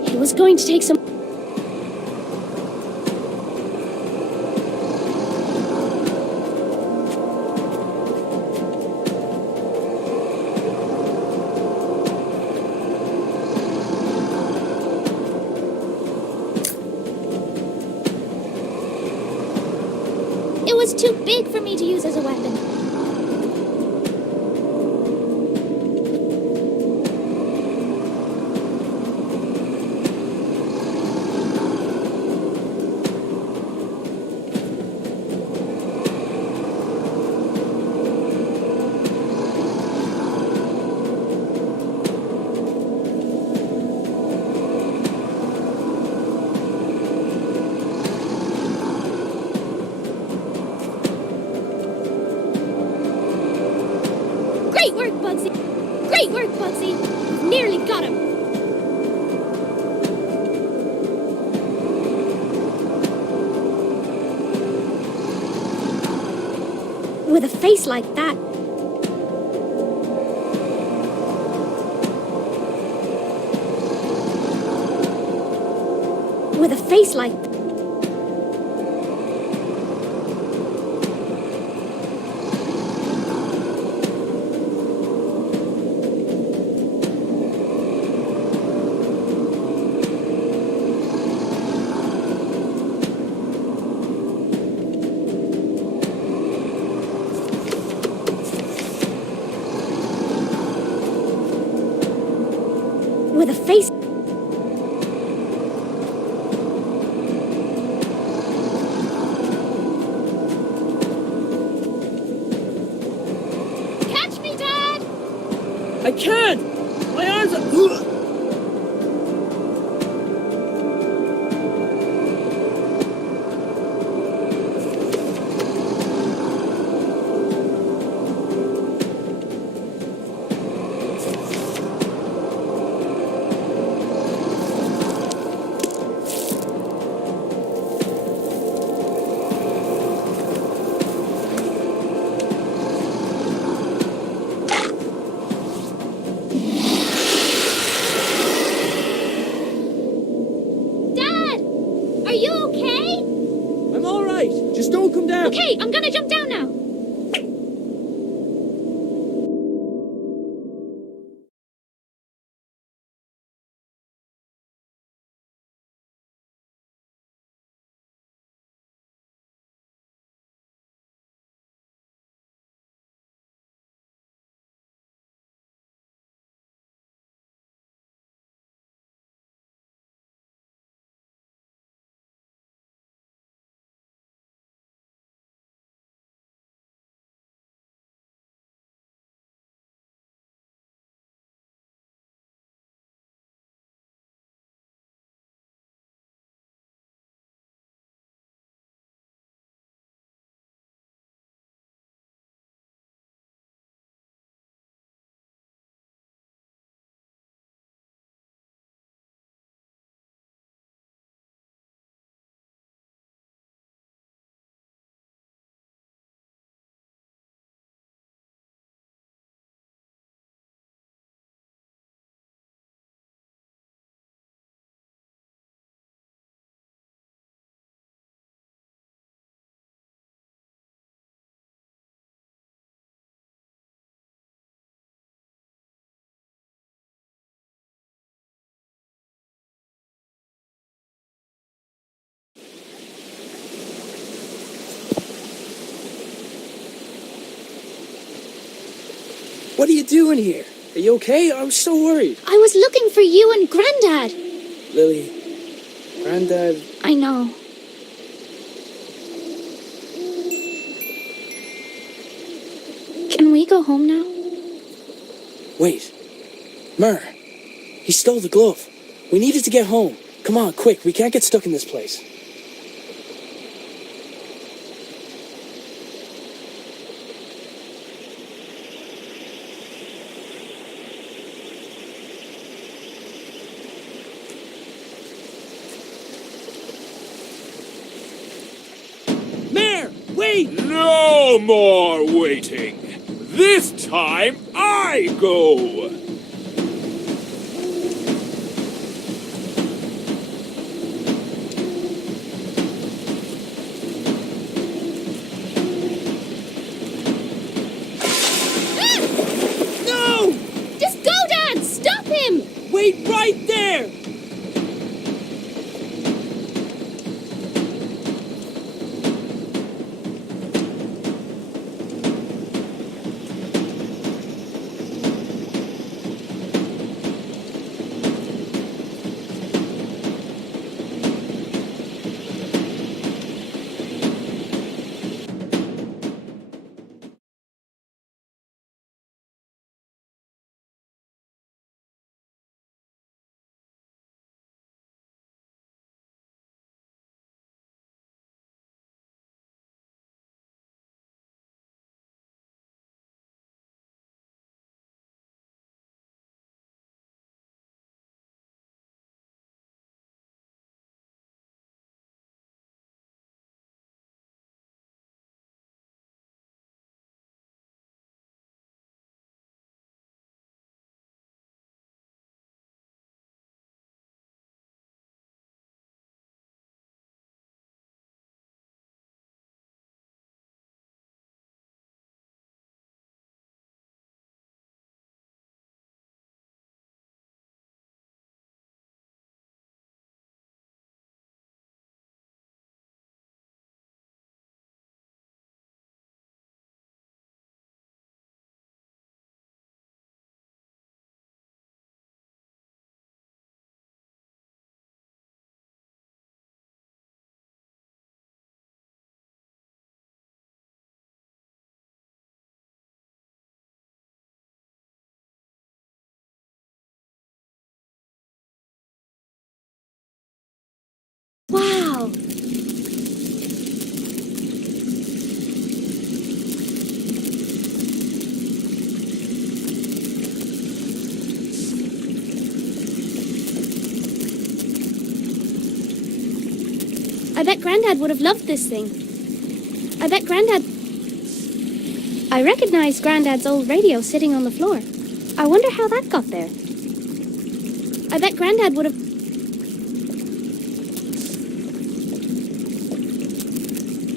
It was going to take some... It was too big for me to use as a weapon. Great work, Bugsy! Great work, Bugsy! Nearly got him! With a face like that... With a face like... With a face... Catch me, Dad! I can't! My arms are... Dad! Are you okay? I'm alright. Just don't come down. Okay, I'm gonna jump down now. What are you doing here? Are you okay? I was so worried. I was looking for you and Grandad. Lily, Grandad... I know. Can we go home now? Wait. Mer, he stole the glove. We needed to get home. Come on, quick. We can't get stuck in this place. Mer, wait! No more waiting. This time I go. No! Just go, Dad! Stop him! Wait right there! Wow! I bet Grandad would have loved this thing. I bet Grandad... I recognize Grandad's old radio sitting on the floor. I wonder how that got there. I bet Grandad would have...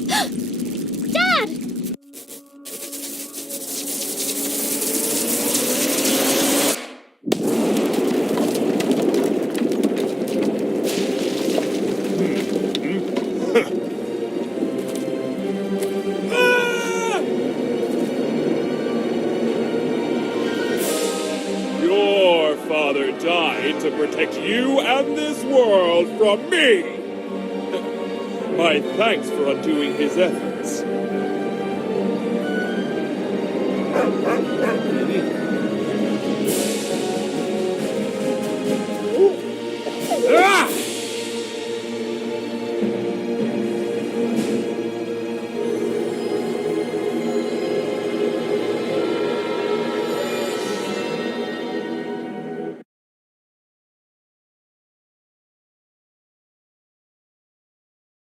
Dad! Your father died to protect you and this world from me. My thanks for undoing his efforts. Ah!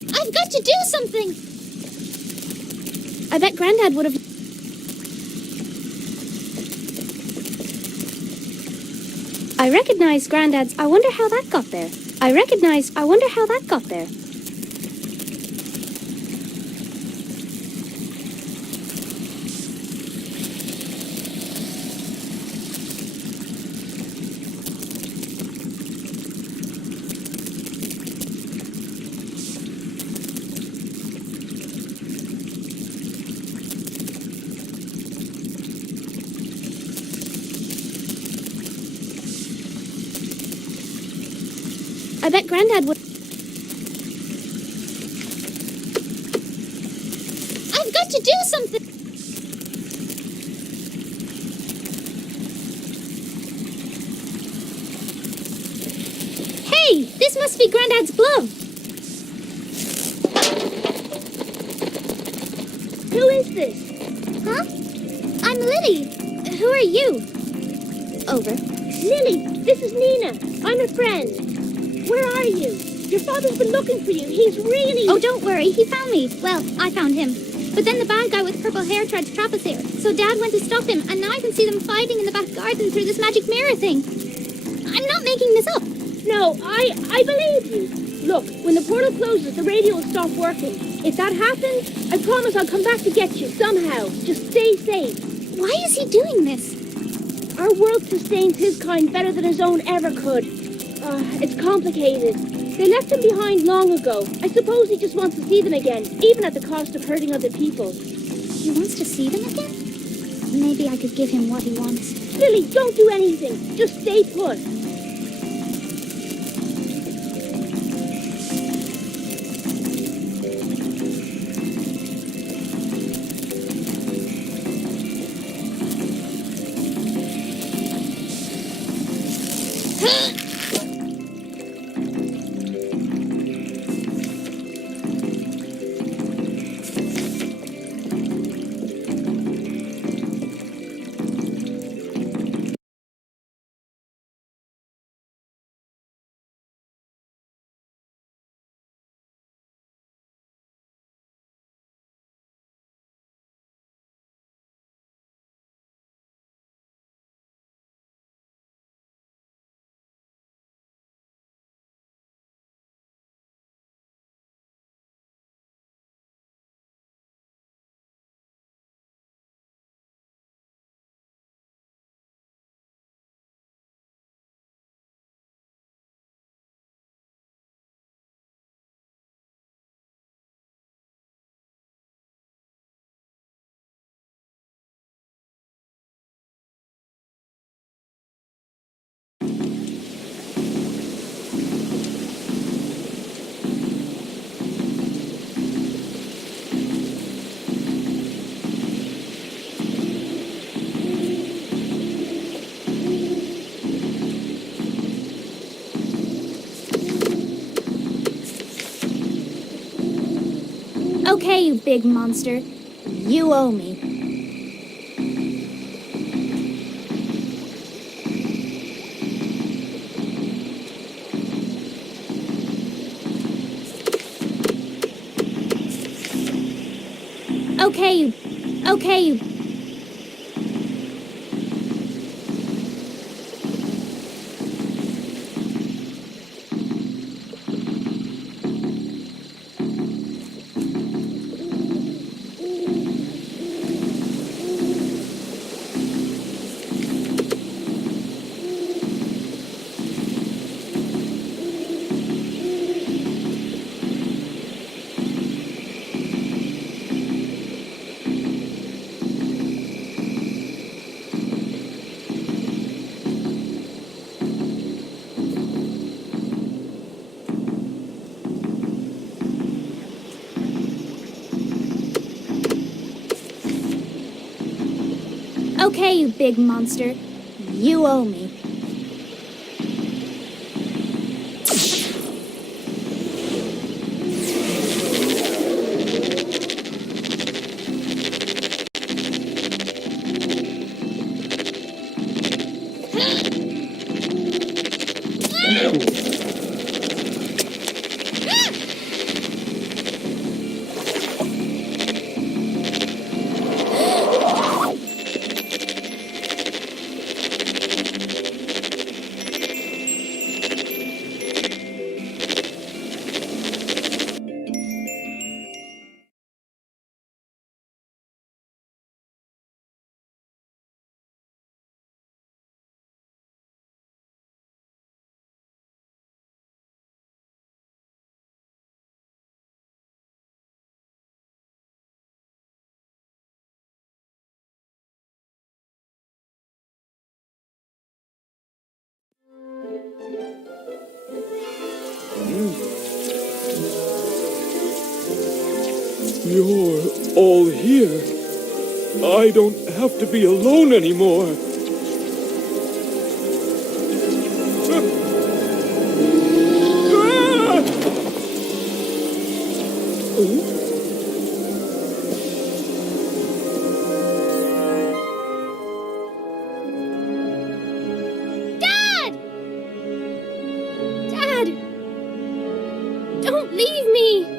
I've got to do something! I bet Grandad would have... I recognize Grandad's... I wonder how that got there. I wonder how that got there. I bet Grandad would... I've got to do something! Hey, this must be Grandad's glove. Who is this? Huh? I'm Lily. Who are you? Over. Lily, this is Nina. I'm a friend. Where are you? Your father's been looking for you. He's really... Oh, don't worry. He found me. Well, I found him. But then the bad guy with purple hair tried to trap us here. So Dad went to stop him, and now I can see them fighting in the back garden through this magic mirror thing. I'm not making this up. No, I believe you. Look, when the portal closes, the radio will stop working. If that happens, I promise I'll come back to get you somehow. Just stay safe. Why is he doing this? Our world sustains his kind better than his own ever could. It's complicated. They left him behind long ago. I suppose he just wants to see them again, even at the cost of hurting other people. He wants to see them again? Maybe I could give him what he wants. Lily, don't do anything. Just stay put. Okay, you big monster. You owe me. Okay, you... Okay, you big monster. You owe me. You're all here. I don't have to be alone anymore. Dad! Dad! Don't leave me!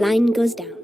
Line goes down.